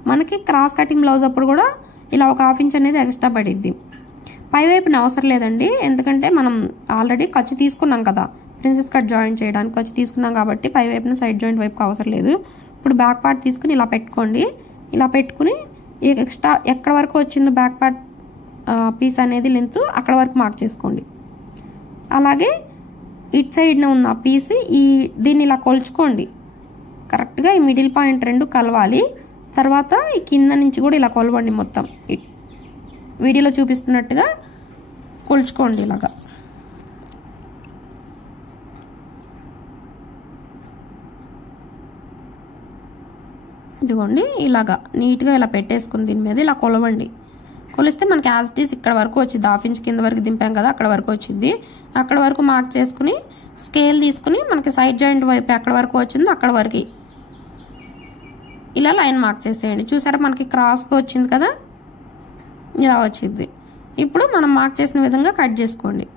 మనకి క్రాస్ కటింగ్ బ్లౌజ్ అప్పుడు కూడా ఇలా ఒక 1/2 ఇంచ్ అనేది ఎక్స్ట్రా పడిద్ది. పై వైపున అవసరం లేదండి, ఎందుకంటే మనం ఆల్రెడీ ఖర్చు తీసుకున్నాం కదా ప్రిన్సెస్ కట్ జాయింట్ చేయడానికి, ఖర్చు తీసుకున్నాం కాబట్టి పై వైపున సైడ్ జాయింట్ వైపుకి అవసరం లేదు. ఇప్పుడు బ్యాక్ పార్ట్ తీసుకుని ఇలా పెట్టుకోండి. ఇలా పెట్టుకుని ఎక్స్ట్రా ఎక్కడ వరకు వచ్చిందో బ్యాక్ పార్ట్ పీస్ అనేది లెంత్ అక్కడ వరకు మార్క్ చేసుకోండి. అలాగే ఇట్ సైడ్న ఉన్న పీస్ దీన్ని ఇలా కొలుచుకోండి. కరెక్ట్గా ఈ మిడిల్ పాయింట్ 2 కలవాలి. తర్వాత ఈ కింద నుంచి కూడా ఇలా కొలవండి, మొత్తం వీడియోలో చూపిస్తున్నట్టుగా కొలుచుకోండి ఇలాగా. ఇదిగోండి ఇలాగా నీట్గా ఇలా పెట్టేసుకుని దీని మీద ఇలా కొలవండి. కొలిస్తే మనకి యాజ్ ఇట్ ఈస్ ఇక్కడ వరకు వచ్చింది, 1/2 ఇంచ్ కింద వరకు దింపాం కదా అక్కడ వరకు వచ్చింది. అక్కడ వరకు మార్క్ చేసుకుని స్కేల్ తీసుకుని మనకి సైడ్ జాయింట్ వైపు ఎక్కడ వరకు వచ్చిందో అక్కడ వరకు ఇలా లైన్ మార్క్ చేసేయండి. చూసారా మనకి క్రాస్గా వచ్చింది కదా, ఇలా వచ్చింది. ఇప్పుడు మనం మార్క్ చేసిన విధంగా కట్ చేసుకోండి.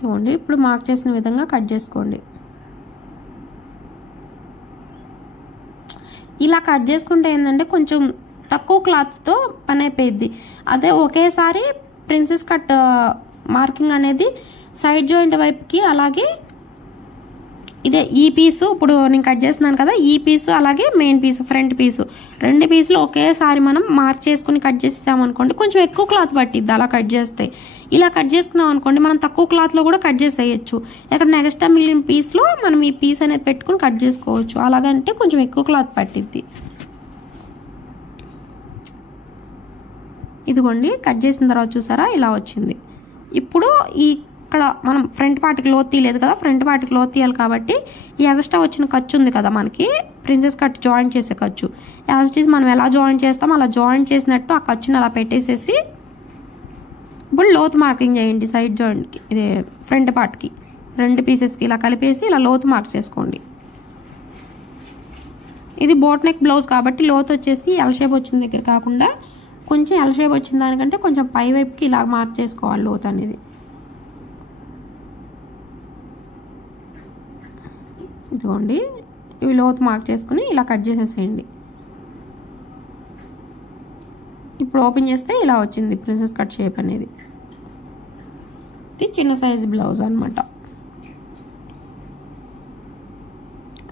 చూడండి ఇప్పుడు మార్క్ చేసిన విధంగా కట్ చేసుకోండి. ఇలా కట్ చేసుకుంటే ఏంటంటే కొంచెం తక్కువ క్లాత్తో పని అయిపోయింది. అదే ఒకేసారి ప్రిన్సెస్ కట్ మార్కింగ్ అనేది సైడ్ జాయింట్ వైపుకి, అలాగే ఇదే ఈ పీసు ఇప్పుడు నేను కట్ చేస్తున్నాను కదా ఈ పీసు, అలాగే మెయిన్ పీసు ఫ్రంట్ పీసు 2 పీసులు ఒకేసారి మనం మార్క్ చేసుకుని కట్ చేసేసామనుకోండి కొంచెం ఎక్కువ క్లాత్ పట్టిద్ది. అలా కట్ చేస్తే ఇలా కట్ చేసుకున్నాం అనుకోండి మనం తక్కువ క్లాత్లో కూడా కట్ చేసేయచ్చు. ఎక్కడ ఎక్స్ట్రా మిగిలిన పీస్లో మనం ఈ పీస్ అనేది పెట్టుకుని కట్ చేసుకోవచ్చు. అలాగంటే కొంచెం ఎక్కువ క్లాత్ పట్టిద్ది. ఇదిగోండి కట్ చేసిన తర్వాత చూసారా ఇలా వచ్చింది. ఇప్పుడు ఇక్కడ మనం ఫ్రంట్ పార్ట్కి లోతు తీయలేదు కదా, ఫ్రంట్ పార్ట్కి లోతు తీయాలి కాబట్టి ఈ ఎక్స్ట్రా వచ్చిన ఖర్చు ఉంది కదా మనకి ప్రిన్సెస్ కట్ జాయింట్ చేసే ఖర్చు, యాజ్ ఇట్ ఈస్ మనం ఎలా జాయింట్ చేస్తాం అలా జాయింట్ చేసినట్టు ఆ ఖర్చుని అలా పెట్టేసేసి ఇప్పుడు లోతు మార్కింగ్ చేయండి. సైడ్ జాయింట్కి ఇదే ఫ్రంట్ పార్ట్కి 2 పీసెస్కి ఇలా కలిపేసి ఇలా లోతు మార్క్ చేసుకోండి. ఇది బోట్ నెక్ బ్లౌజ్ కాబట్టి లోతు వచ్చేసి ఎల్ షేప్ వచ్చిన దగ్గర కాకుండా కొంచెం ఎల్ షేప్ వచ్చిన దానికంటే కొంచెం పై వైపుకి ఇలా మార్క్ చేసుకోవాలి లోతు అనేది. ఇదిగోండి ఇవి లోతు మార్క్ చేసుకుని ఇలా కట్ చేసేసేయండి. ఇప్పుడు ఓపెన్ చేస్తే ఇలా వచ్చింది ప్రిన్సెస్ కట్ షేప్ అనేది. ఇది చిన్న సైజు బ్లౌజ్ అనమాట.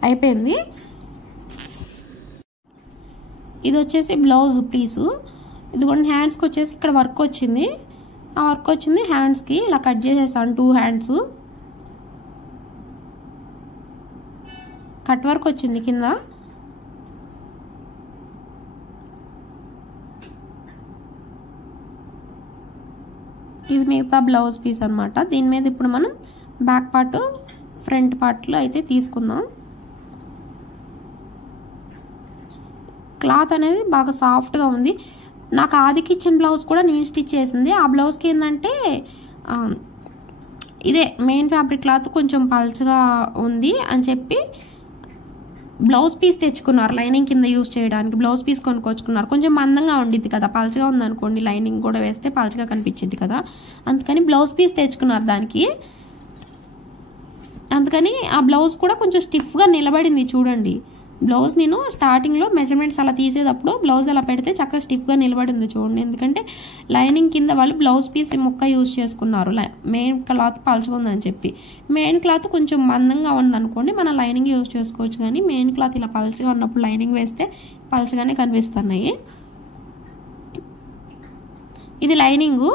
అయిపోయింది. ఇది వచ్చేసి బ్లౌజ్ పీసు. ఇదిగోండి హ్యాండ్స్కి వచ్చేసి ఇక్కడ వర్క్ వచ్చింది. ఆ వర్క్ వచ్చింది హ్యాండ్స్కి. ఇలా కట్ చేసేసాను 2 హ్యాండ్స్. కట్ వర్క్ వచ్చింది కింద. ఇది మిగతా బ్లౌజ్ పీస్ అనమాట. దీని మీద ఇప్పుడు మనం బ్యాక్ పార్ట్ ఫ్రంట్ పార్ట్లో అయితే తీసుకుందాం. క్లాత్ అనేది బాగా సాఫ్ట్గా ఉంది. నాకు ఆదికి ఇచ్చిన బ్లౌజ్ కూడా నేను స్టిచ్ చేసింది. ఆ బ్లౌజ్కి ఏంటంటే ఇదే మెయిన్ ఫ్యాబ్రిక్ క్లాత్ కొంచెం పల్చగా ఉంది అని చెప్పి బ్లౌజ్ పీస్ తెచ్చుకున్నారు లైనింగ్ కింద యూజ్ చేయడానికి. బ్లౌజ్ పీస్ కొనుక్కొచ్చుకున్నారు. కొంచెం మందంగా ఉండిద్ది కదా, పల్చగా ఉందనుకోండి లైనింగ్ కూడా వేస్తే పల్చగా కనిపించింది కదా, అందుకని బ్లౌజ్ పీస్ తెచ్చుకున్నారు దానికి. అందుకని ఆ బ్లౌజ్ కూడా కొంచెం స్టిఫ్గా నిలబడింది చూడండి. బ్లౌజ్ నేను స్టార్టింగ్లో మెజర్మెంట్స్ అలా తీసేటప్పుడు బ్లౌజ్ అలా పెడితే చక్కగా స్టిఫ్గా నిలబడింది చూడండి. ఎందుకంటే లైనింగ్ కింద వాళ్ళు బ్లౌజ్ పీస్ ముక్క యూజ్ చేసుకున్నారు. మెయిన్ క్లాత్ పల్చగా ఉందని చెప్పి. మెయిన్ క్లాత్ కొంచెం మందంగా ఉందనుకోండి మనం లైనింగ్ యూజ్ చేసుకోవచ్చు, కానీ మెయిన్ క్లాత్ ఇలా పల్చగా ఉన్నప్పుడు లైనింగ్ వేస్తే పల్చగానే కనిపిస్తున్నాయి. ఇది లైనింగు.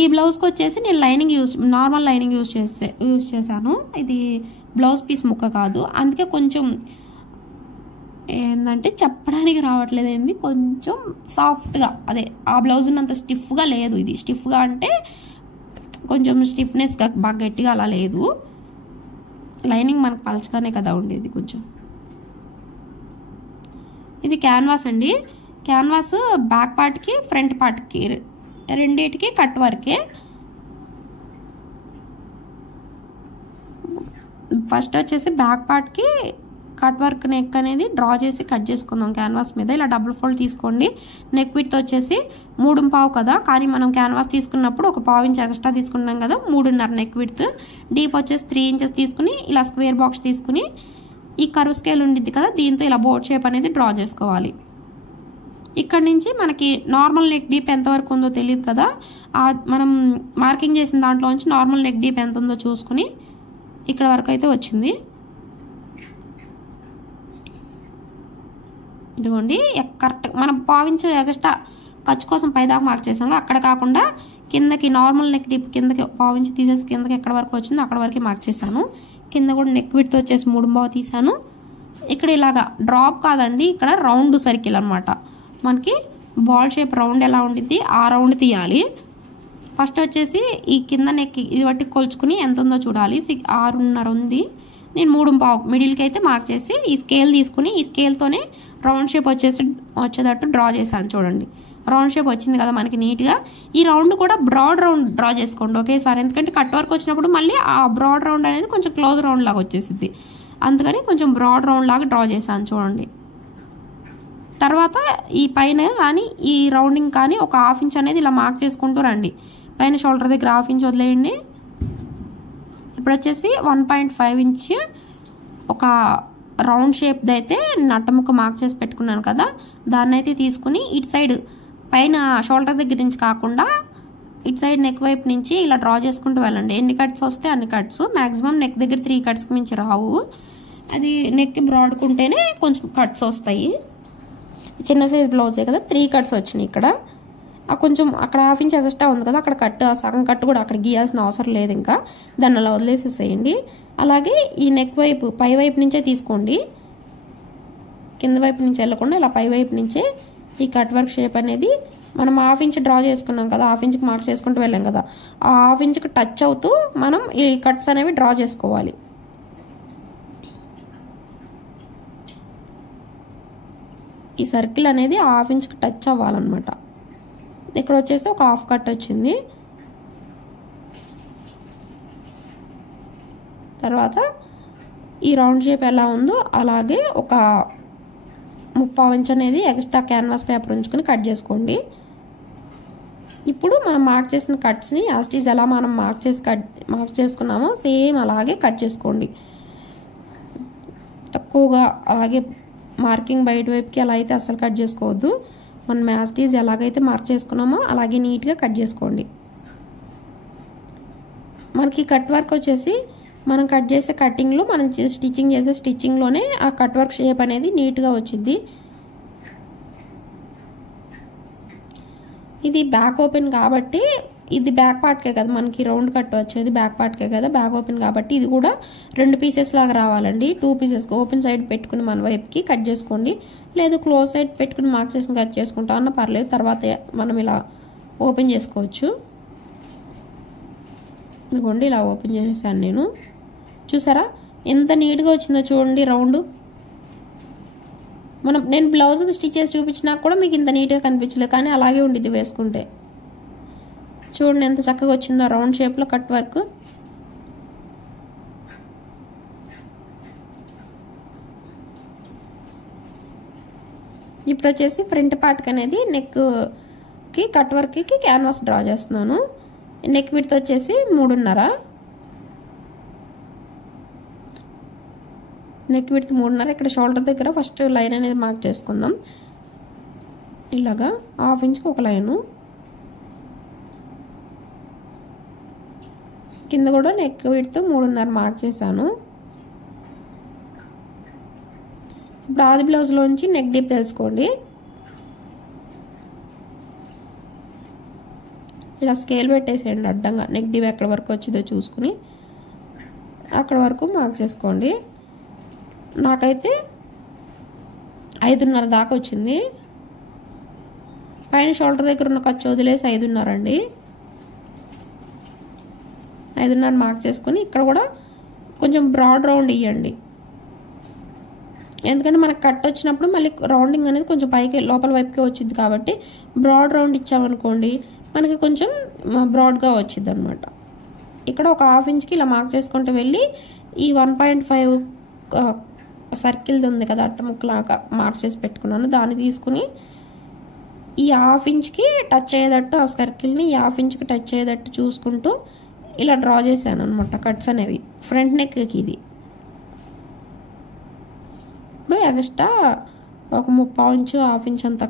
ఈ బ్లౌజ్కి వచ్చేసి నేను లైనింగ్ నార్మల్ లైనింగ్ యూజ్ చేశాను. ఇది బ్లౌజ్ పీస్ ముక్క కాదు, అందుకే కొంచెం ఏంటంటే చెప్పడానికి రావట్లేదు. ఏంది కొంచెం సాఫ్ట్గా, అదే ఆ బ్లౌజ్ ఉన్నంత స్టిఫ్గా లేదు. ఇది స్టిఫ్గా అంటే కొంచెం స్టిఫ్నెస్గా బాగా గట్టిగా అలా లేదు. లైనింగ్ మనకు పల్చగానే కదా ఉండేది కొంచెం. ఇది క్యాన్వాస్ అండి. క్యాన్వాస్ బ్యాక్ పార్ట్కి ఫ్రంట్ పార్ట్కి రెండింటికి కట్ వర్కే. ఫస్ట్ వచ్చేసి బ్యాక్ పార్ట్కి కట్ వర్క్ నెక్ అనేది డ్రా చేసి కట్ చేసుకుందాం క్యాన్వాస్ మీద. ఇలా డబుల్ ఫోల్డ్ తీసుకోండి. నెక్ విడ్త్ వచ్చేసి 3.5 కదా, కానీ మనం క్యాన్వాస్ తీసుకున్నప్పుడు ఒక 1/2 ఇంచ్ ఎక్స్ట్రా తీసుకున్నాం కదా, 3.5 నెక్ విడ్త్. డీప్ వచ్చేసి 3 ఇంచెస్ తీసుకుని ఇలా స్క్వేర్ బాక్స్ తీసుకుని ఈ కర్వ్ స్కేల్ ఉండిద్ది కదా, దీంతో ఇలా బోట్ షేప్ అనేది డ్రా చేసుకోవాలి. ఇక్కడ నుంచి మనకి నార్మల్ నెక్ డీప్ ఎంతవరకు ఉందో తెలియదు కదా, మనం మార్కింగ్ చేసిన దాంట్లోంచి నార్మల్ నెక్ డీప్ ఎంత ఉందో చూసుకుని ఇక్కడ వరకు అయితే వచ్చింది. ఇదిగోండి కరెక్ట్ మనం 1/2 ఇంచ్ ఎక్స్ట్రా ఖర్చు కోసం పైదాకా మార్క్ చేసాం. అక్కడ కాకుండా కిందకి నార్మల్ నెక్ డీప్ కిందకి 1/2 ఇంచ్ తీసేసి కిందకి ఎక్కడ వరకు వచ్చిందో అక్కడ వరకు మార్క్ చేశాను. కింద కూడా నెక్ విడ్త్ వచ్చేసి 3.5 తీసాను. ఇక్కడ ఇలాగా డ్రాప్ కాదండి, ఇక్కడ రౌండ్ సర్కిల్ అనమాట. మనకి బాల్ షేప్ రౌండ్ ఎలా ఉండిద్ది ఆ రౌండ్ తీయాలి. ఫస్ట్ వచ్చేసి ఈ కింద నెక్ ఇది బట్టి కొలుచుకుని ఎంత ఉందో చూడాలి. 6.5 ఉంది, నేను 3.5 మిడిల్కి అయితే మార్క్ చేసి ఈ స్కేల్ తీసుకుని ఈ స్కేల్తోనే రౌండ్ షేప్ వచ్చేటట్టు డ్రా చేశాను. చూడండి రౌండ్ షేప్ వచ్చింది కదా మనకి నీట్గా. ఈ రౌండ్ కూడా బ్రాడ్ రౌండ్ డ్రా చేసుకోండి ఒకేసారి, ఎందుకంటే కట్ వర్క్ వచ్చినప్పుడు మళ్ళీ ఆ బ్రాడ్ రౌండ్ అనేది కొంచెం క్లోజ్ రౌండ్ లాగా వచ్చేసింది. అందుకని కొంచెం బ్రాడ్ రౌండ్ లాగా డ్రా చేశాను చూడండి. తర్వాత ఈ పైన కానీ ఈ రౌండింగ్ కానీ ఒక 1/2 ఇంచ్ అనేది ఇలా మార్క్ చేసుకుంటూ రండి. పైన షోల్డర్ దగ్గర 1/2 ఇంచ్ వదిలేయండి. ఇప్పుడు వచ్చేసి 1.5 ఇంచ్ ఒక రౌండ్ షేప్ అయితే నట్టముక్క మార్క్ చేసి పెట్టుకున్నాను కదా, దాన్ని అయితే తీసుకుని ఇటు సైడ్ పైన షోల్డర్ దగ్గర నుంచి కాకుండా ఇటు సైడ్ నెక్ వైపు నుంచి ఇలా డ్రా చేసుకుంటూ వెళ్ళండి. ఎన్ని కట్స్ వస్తే అన్ని కట్స్. మ్యాక్సిమం నెక్ దగ్గర 3 కట్స్కి మించి రావు. అది నెక్ బ్రాడ్కుంటేనే కొంచెం కట్స్ వస్తాయి. చిన్న సైజ్ బ్లౌజే కదా, 3 కట్స్ వచ్చినాయి. ఇక్కడ కొంచెం అక్కడ 1/2 ఇంచ్ ఎక్స్ట్రా ఉంది కదా, అక్కడ కట్ సగం కట్టు కూడా అక్కడ గీయాల్సిన అవసరం లేదు. ఇంకా దాన్ని అలా వదిలేసేసేయండి. అలాగే ఈ నెక్ వైపు పై వైపు నుంచే తీసుకోండి, కింద వైపు నుంచి వెళ్ళకుండా ఇలా పై వైపు నుంచే ఈ కట్ వర్క్ షేప్ అనేది మనం 1/2 ఇంచ్ డ్రా చేసుకున్నాం కదా, 1/2 ఇంచ్కి మార్క్ చేసుకుంటూ వెళ్ళాం కదా, ఆ 1/2 ఇంచ్కి టచ్ అవుతూ మనం ఈ కట్స్ అనేవి డ్రా చేసుకోవాలి. ఈ సర్కిల్ అనేది 1/2 ఇంచ్కి టచ్ అవ్వాలన్నమాట. ఇక్కడ వచ్చేసి ఒక 1/2 కట్ వచ్చింది. తర్వాత ఈ రౌండ్ షేప్ ఎలా ఉందో అలాగే ఒక 3/4 ఇంచ్ అనేది ఎక్స్ట్రా క్యాన్వాస్ పేపర్ ఉంచుకొని కట్ చేసుకోండి. ఇప్పుడు మనం మార్క్ చేసిన కట్స్ని యాస్టీజ్ ఎలా మనం మార్క్ చేసుకున్నామో సేమ్ అలాగే కట్ చేసుకోండి. తక్కువగా అలాగే మార్కింగ్ బయట వైపుకి అలా అయితే అస్సలు కట్ చేసుకోవద్దు. మనం యాస్టీజ్ ఎలాగైతే మార్క్ చేసుకున్నామో అలాగే నీట్గా కట్ చేసుకోండి. మనకి కట్ వర్క్ వచ్చేసి మనం కట్ చేసే కటింగ్లో మనం స్టిచ్చింగ్ చేసే స్టిచ్చింగ్లోనే ఆ కట్ వర్క్ షేప్ అనేది నీట్గా వచ్చింది. ఇది బ్యాక్ ఓపెన్ కాబట్టి ఇది బ్యాక్ పార్ట్కే కదా మనకి రౌండ్ కట్ వచ్చేది, బ్యాక్ పార్ట్కే కదా, బ్యాక్ ఓపెన్ కాబట్టి ఇది కూడా 2 పీసెస్ లాగా రావాలండి. 2 పీసెస్ ఓపెన్ సైడ్ పెట్టుకుని మన వైపుకి కట్ చేసుకోండి, లేదు క్లోజ్ సైడ్ పెట్టుకుని మార్క్ చేసుకుని కట్ చేసుకుంటా అన్న పర్లేదు, తర్వాత మనం ఇలా ఓపెన్ చేసుకోవచ్చు. ఇదిగోండి ఇలా ఓపెన్ చేసేసాను నేను. చూసారా ఎంత నీట్గా వచ్చిందో చూడండి రౌండ్. నేను బ్లౌజ్ స్టిచ్ చేసి చూపించినా కూడా మీకు ఇంత నీట్గా కనిపించలేదు, కానీ అలాగే ఉండిద్ది వేసుకుంటే. చూడండి ఎంత చక్కగా వచ్చిందో రౌండ్ షేప్లో కట్ వర్క్. ఇప్పుడు వచ్చేసి ఫ్రంట్ పార్ట్కి అనేది నెక్కి కట్ వర్క్కి క్యాన్వాస్ డ్రా చేస్తున్నాను. నెక్ విడ్త్ వచ్చేసి 3.5, నెక్ విడ్త్ 3.5. ఇక్కడ షోల్డర్ దగ్గర ఫస్ట్ లైన్ అనేది మార్క్ చేసుకుందాం. ఇలాగా 1/2 ఇంచ్కి ఒక లైను, కింద కూడా నెక్ విడ్త్ 3.5 మార్క్ చేశాను. ఇప్పుడు ఆది బ్లౌజ్లోంచి నెక్ డీప్ తెలుసుకోండి. ఇలా స్కేల్ పెట్టేసేయండి అడ్డంగా, నెక్ డీప్ ఎక్కడ వరకు వచ్చిందో చూసుకుని అక్కడ వరకు మార్క్ చేసుకోండి. నాకైతే 5.5 దాకా వచ్చింది. పైన షోల్డర్ దగ్గర ఉన్న ఖర్చు వదిలేసి 5.5 అండి. 5.5 మార్క్ చేసుకుని ఇక్కడ కూడా కొంచెం బ్రాడ్ రౌండ్ ఇవ్వండి, ఎందుకంటే మనకు కట్ వచ్చినప్పుడు మళ్ళీ రౌండింగ్ అనేది కొంచెం పైకి లోపల వైపుకే వచ్చింది కాబట్టి బ్రాడ్ రౌండ్ ఇచ్చామనుకోండి మనకి కొంచెం బ్రాడ్గా వచ్చింది అనమాట. ఇక్కడ ఒక 1/2 ఇంచ్కి ఇలా మార్క్ చేసుకుంటూ వెళ్ళి ఈ 1.5 సర్కిల్ది ఉంది కదా అట్ట ముక్కలాగా మార్క్ చేసి పెట్టుకున్నాను, దాన్ని తీసుకుని ఈ 1/2 ఇంచ్కి టచ్ అయ్యేటట్టు ఆ సర్కిల్ని 1/2 ఇంచ్కి టచ్ అయ్యేటట్టు చూసుకుంటూ ఇలా డ్రా చేశాను అనమాట కట్స్ అనేవి ఫ్రంట్ నెక్కి. ఇది ఇప్పుడు ఎక్స్ట్రా ఒక 3/4 ఇంచు 1/2 ఇంచ్ అంత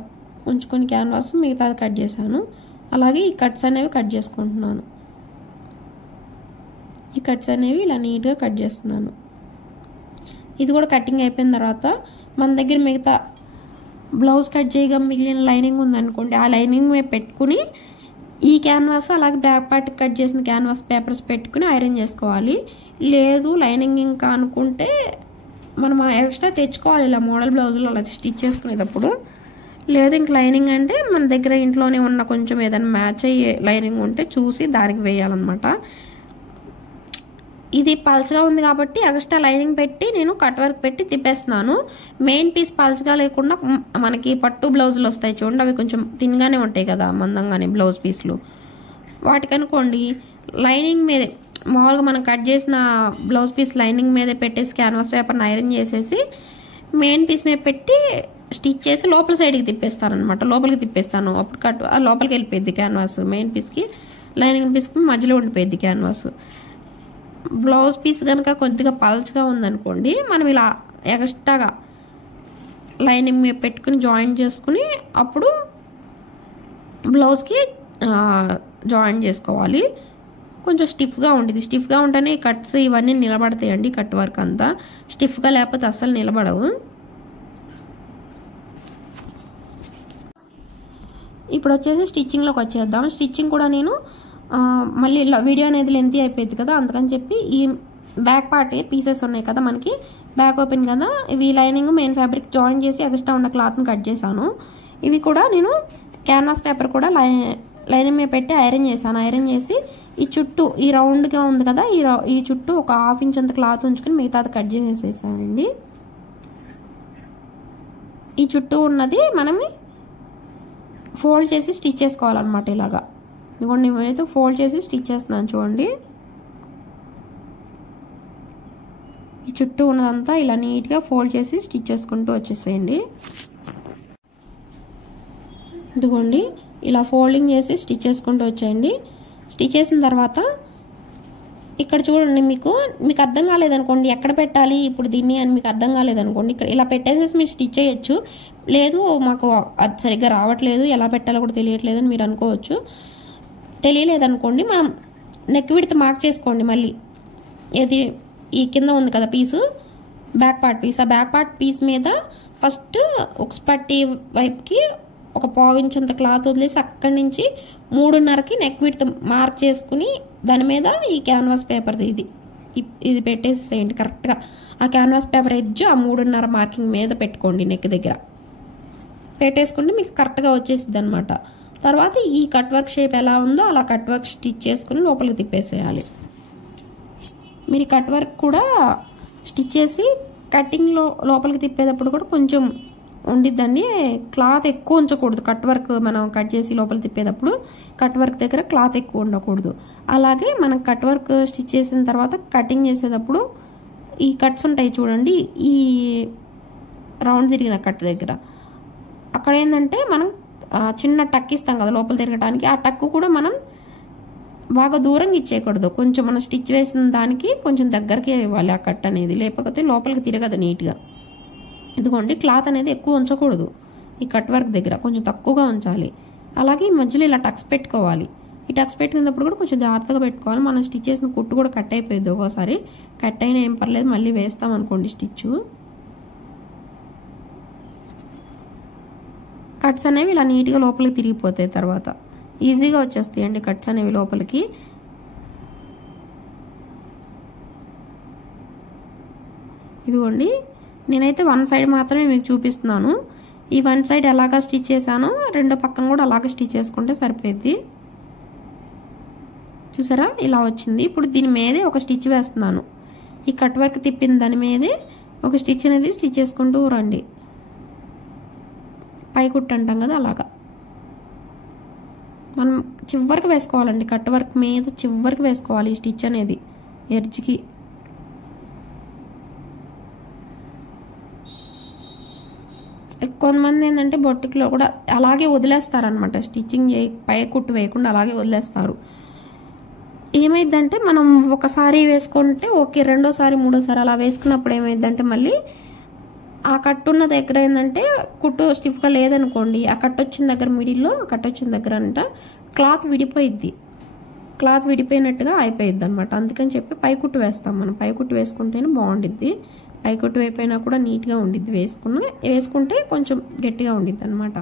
ఉంచుకొని క్యాన్వాస్ మిగతాది కట్ చేశాను. అలాగే ఈ కట్స్ అనేవి కట్ చేసుకుంటున్నాను. ఈ కట్స్ అనేవి ఇలా నీట్గా కట్ చేస్తున్నాను. ఇది కూడా కటింగ్ అయిపోయిన తర్వాత మన దగ్గర మిగతా బ్లౌజ్ కట్ చేయగా మిగిలిన లైనింగ్ ఉందనుకోండి, ఆ లైనింగ్ మీద పెట్టుకుని ఈ క్యాన్వాస్ అలాగే బ్యాక్ పార్ట్ కట్ చేసిన క్యాన్వాస్ పేపర్స్ పెట్టుకుని ఐరన్ చేసుకోవాలి. లేదు లైనింగ్ ఇంకా అనుకుంటే మనం ఎక్స్ట్రా తెచ్చుకోవాలి ఇలా మోడల్ బ్లౌజులు అలా స్టిచ్ చేసుకునేటప్పుడు. లేదు ఇంక లైనింగ్ అంటే మన దగ్గర ఇంట్లోనే ఉన్న కొంచెం ఏదైనా మ్యాచ్ అయ్యే లైనింగ్ ఉంటే చూసి దానికి వేయాలన్నమాట. ఇది పల్చగా ఉంది కాబట్టి ఎక్స్ట్రా లైనింగ్ పెట్టి నేను కట్ వర్క్ పెట్టి తిప్పేస్తున్నాను. మెయిన్ పీస్ పల్చగా లేకుండా మనకి పట్టు బ్లౌజులు వస్తాయి చూడండి, అవి కొంచెం తిన్గానే ఉంటాయి కదా మందంగానే బ్లౌజ్ పీస్లు. వాటికనుకోండి లైనింగ్ మీదే మామూలుగా మనం కట్ చేసిన బ్లౌజ్ పీస్ లైనింగ్ మీదే పెట్టేసి క్యాన్వాస్ పేపర్ని ఐరన్ చేసేసి మెయిన్ పీస్ మీద పెట్టి స్టిచ్ చేసి లోపల సైడ్కి తిప్పేస్తాను అనమాట. లోపలికి తిప్పేస్తాను, అప్పుడు కట్ లోపలికి వెళ్ళిపోయింది క్యాన్వాస్. మెయిన్ పీస్కి లైనింగ్ పీస్కి మధ్యలో ఉండిపోయింది క్యాన్వాస్. బ్లౌజ్ పీస్ కనుక కొద్దిగా పల్చగా ఉందనుకోండి మనం ఇలా ఎక్స్ట్రాగా లైనింగ్ మీద పెట్టుకుని జాయిన్ చేసుకుని అప్పుడు బ్లౌజ్కి జాయిన్ చేసుకోవాలి. కొంచెం స్టిఫ్గా ఉండేది, స్టిఫ్గా ఉంటేనే కట్స్ ఇవన్నీ నిలబడతాయండి. కట్ వర్క్ అంతా స్టిఫ్గా లేకపోతే అస్సలు నిలబడవు. ఇప్పుడు వచ్చేసి స్టిచ్చింగ్లోకి వచ్చేద్దాం. స్టిచ్చింగ్ కూడా నేను మళ్ళీ వీడియో అనేది లెంతీ అయిపోయింది కదా, అందుకని చెప్పి ఈ బ్యాక్ పార్ట్ పీసెస్ ఉన్నాయి కదా మనకి బ్యాక్ ఓపెన్ కదా, ఇవి లైనింగ్ మెయిన్ ఫ్యాబ్రిక్ జాయిన్ చేసి ఎక్స్ట్రా ఉన్న క్లాత్ని కట్ చేశాను. ఇవి కూడా నేను క్యాన్వాస్ పేపర్ కూడా లైనింగ్ మీద పెట్టి ఐరన్ చేశాను. ఐరన్ చేసి ఈ చుట్టూ ఈ రౌండ్గా ఉంది కదా ఈ చుట్టూ ఒక 1/2 ఇంచ్ అంత క్లాత్ ఉంచుకొని మిగతాది కట్ చేసేసేసానండి. ఈ చుట్టూ ఉన్నది మనం ఫోల్డ్ చేసి స్టిచ్ చేసుకోవాలన్నమాట. ఇలాగా ఇదిగోండి నేనైతే ఫోల్డ్ చేసి స్టిచ్ చేస్తున్నాను చూడండి. ఈ చుట్టూ ఉన్నదంతా ఇలా నీట్గా ఫోల్డ్ చేసి స్టిచ్ చేసుకుంటూ వచ్చేసేయండి. ఇదిగోండి ఇలా ఫోల్డింగ్ చేసి స్టిచ్ చేసుకుంటూ వచ్చేయండి. స్టిచ్ చేసిన తర్వాత ఇక్కడ చూడండి మీకు అర్థం కాలేదనుకోండి ఎక్కడ పెట్టాలి ఇప్పుడు దీన్ని అని మీకు అర్థం కాలేదనుకోండి ఇక్కడ ఇలా పెట్టేసేసి మీరు స్టిచ్ చేయొచ్చు. లేదు మాకు అది సరిగ్గా రావట్లేదు ఎలా పెట్టాలో కూడా తెలియట్లేదు అని మీరు అనుకోవచ్చు. తెలియలేదనుకోండి మనం నెక్ విడ్త్ మార్క్ చేసుకోండి. మళ్ళీ ఏది ఈ కింద ఉంది కదా పీసు బ్యాక్ పార్ట్ పీస్, ఆ బ్యాక్ పార్ట్ పీస్ మీద ఫస్ట్ ఉక్స్ పట్టి వైపుకి ఒక 1/4 ఇంచ్ అంత క్లాత్ వదిలేసి అక్కడి నుంచి 3.5కి నెక్ విడ్త్ మార్క్ చేసుకుని దాని మీద ఈ క్యాన్వాస్ పేపర్ది ఇది పెట్టేసేయండి కరెక్ట్గా. ఆ క్యాన్వాస్ పేపర్ ఎడ్జ్ ఆ 3.5 మార్కింగ్ మీద పెట్టుకోండి. నెక్ దగ్గర పెట్టేసుకుంటే మీకు కరెక్ట్గా వచ్చేసిద్ది అనమాట. తర్వాత ఈ కట్ వర్క్ షేప్ ఎలా ఉందో అలా కట్ వర్క్ స్టిచ్ చేసుకుని లోపలికి తిప్పేసేయాలి. మీరు కట్ వర్క్ కూడా స్టిచ్ చేసి కటింగ్లో లోపలికి తిప్పేటప్పుడు కూడా కొంచెం ఉండిద్దండి. క్లాత్ ఎక్కువ ఉంచకూడదు. కట్ వర్క్ మనం కట్ చేసి లోపల తిప్పేటప్పుడు కట్ వర్క్ దగ్గర క్లాత్ ఎక్కువ ఉండకూడదు. అలాగే మనం కట్ వర్క్ స్టిచ్ చేసిన తర్వాత కటింగ్ చేసేటప్పుడు ఈ కట్స్ ఉంటాయి చూడండి, ఈ రౌండ్ తిరిగిన కట్ దగ్గర అక్కడ ఏంటంటే మనం చిన్న టక్ ఇస్తాం కదా లోపల తిరగడానికి, ఆ టక్ కూడా మనం బాగా దూరంగా ఇచ్చేయకూడదు. కొంచెం మనం స్టిచ్ వేసిన దానికి కొంచెం దగ్గరకే ఇవ్వాలి ఆ కట్ అనేది, లేకపోతే లోపలికి తిరగదు నీట్గా. ఇదిగోండి, క్లాత్ అనేది ఎక్కువ ఉంచకూడదు. ఈ కట్ వర్క్ దగ్గర కొంచెం తక్కువగా ఉంచాలి. అలాగే ఈ మధ్యలో ఇలా టక్స్ పెట్టుకోవాలి. ఈ టక్స్ పెట్టినప్పుడు కూడా కొంచెం జాగ్రత్తగా పెట్టుకోవాలి. మనం స్టిచ్ చేసిన కుట్టు కూడా కట్ అయిపోయింది. ఒక్కోసారి కట్ అయినా ఏం పర్లేదు, మళ్ళీ వేస్తాం అనుకోండి స్టిచ్. కట్స్ అనేవి ఇలా నీట్గా లోపలికి తిరిగిపోతాయి. తర్వాత ఈజీగా వచ్చేస్తాయి అండి కట్స్ అనేవి లోపలికి. ఇదిగోండి, నేనైతే వన్ సైడ్ మాత్రమే మీకు చూపిస్తున్నాను. ఈ వన్ సైడ్ ఎలాగా స్టిచ్ చేశానో రెండో పక్కన కూడా అలాగే స్టిచ్ చేసుకుంటే సరిపోద్ది. చూసారా ఇలా వచ్చింది. ఇప్పుడు దీని మీదే ఒక స్టిచ్ వేస్తున్నాను. ఈ కట్ వర్క్ తిప్పిన దాని మీదే ఒక స్టిచ్ అనేది స్టిచ్ చేసుకుంటూ రండి. పై కుట్టు అంటాం కదా అలాగా మనం చివరికి వేసుకోవాలండి. కట్ వర్క్ మీద చివరికి వేసుకోవాలి ఈ స్టిచ్ అనేది ఎడ్జ్కి. కొంతమంది ఏంటంటే బొట్టుకులో కూడా అలాగే వదిలేస్తారనమాట. స్టిచ్చింగ్ పై కుట్టు వేయకుండా అలాగే వదిలేస్తారు. ఏమైందంటే మనం ఒకసారి వేసుకుంటే ఓకే, రెండోసారి మూడోసారి అలా వేసుకున్నప్పుడు ఏమైందంటే మళ్ళీ ఆ కట్టున్న దగ్గర ఏంటంటే కుట్టు స్టిఫ్గా లేదనుకోండి, ఆ కట్ వచ్చిన దగ్గర మిడిల్లో కట్ వచ్చిన దగ్గర అంట క్లాత్ విడిపోయిద్ది. క్లాత్ విడిపోయినట్టుగా అయిపోయిద్ది అనమాట. అందుకని చెప్పి పై కుట్టు వేస్తాం మనం. పై కుట్టు వేసుకుంటేనే బాగుండిద్ది. పై కుట్టు అయిపోయినా కూడా నీట్గా ఉండిద్ది. వేసుకుంటే కొంచెం గట్టిగా ఉండిద్ది అనమాట.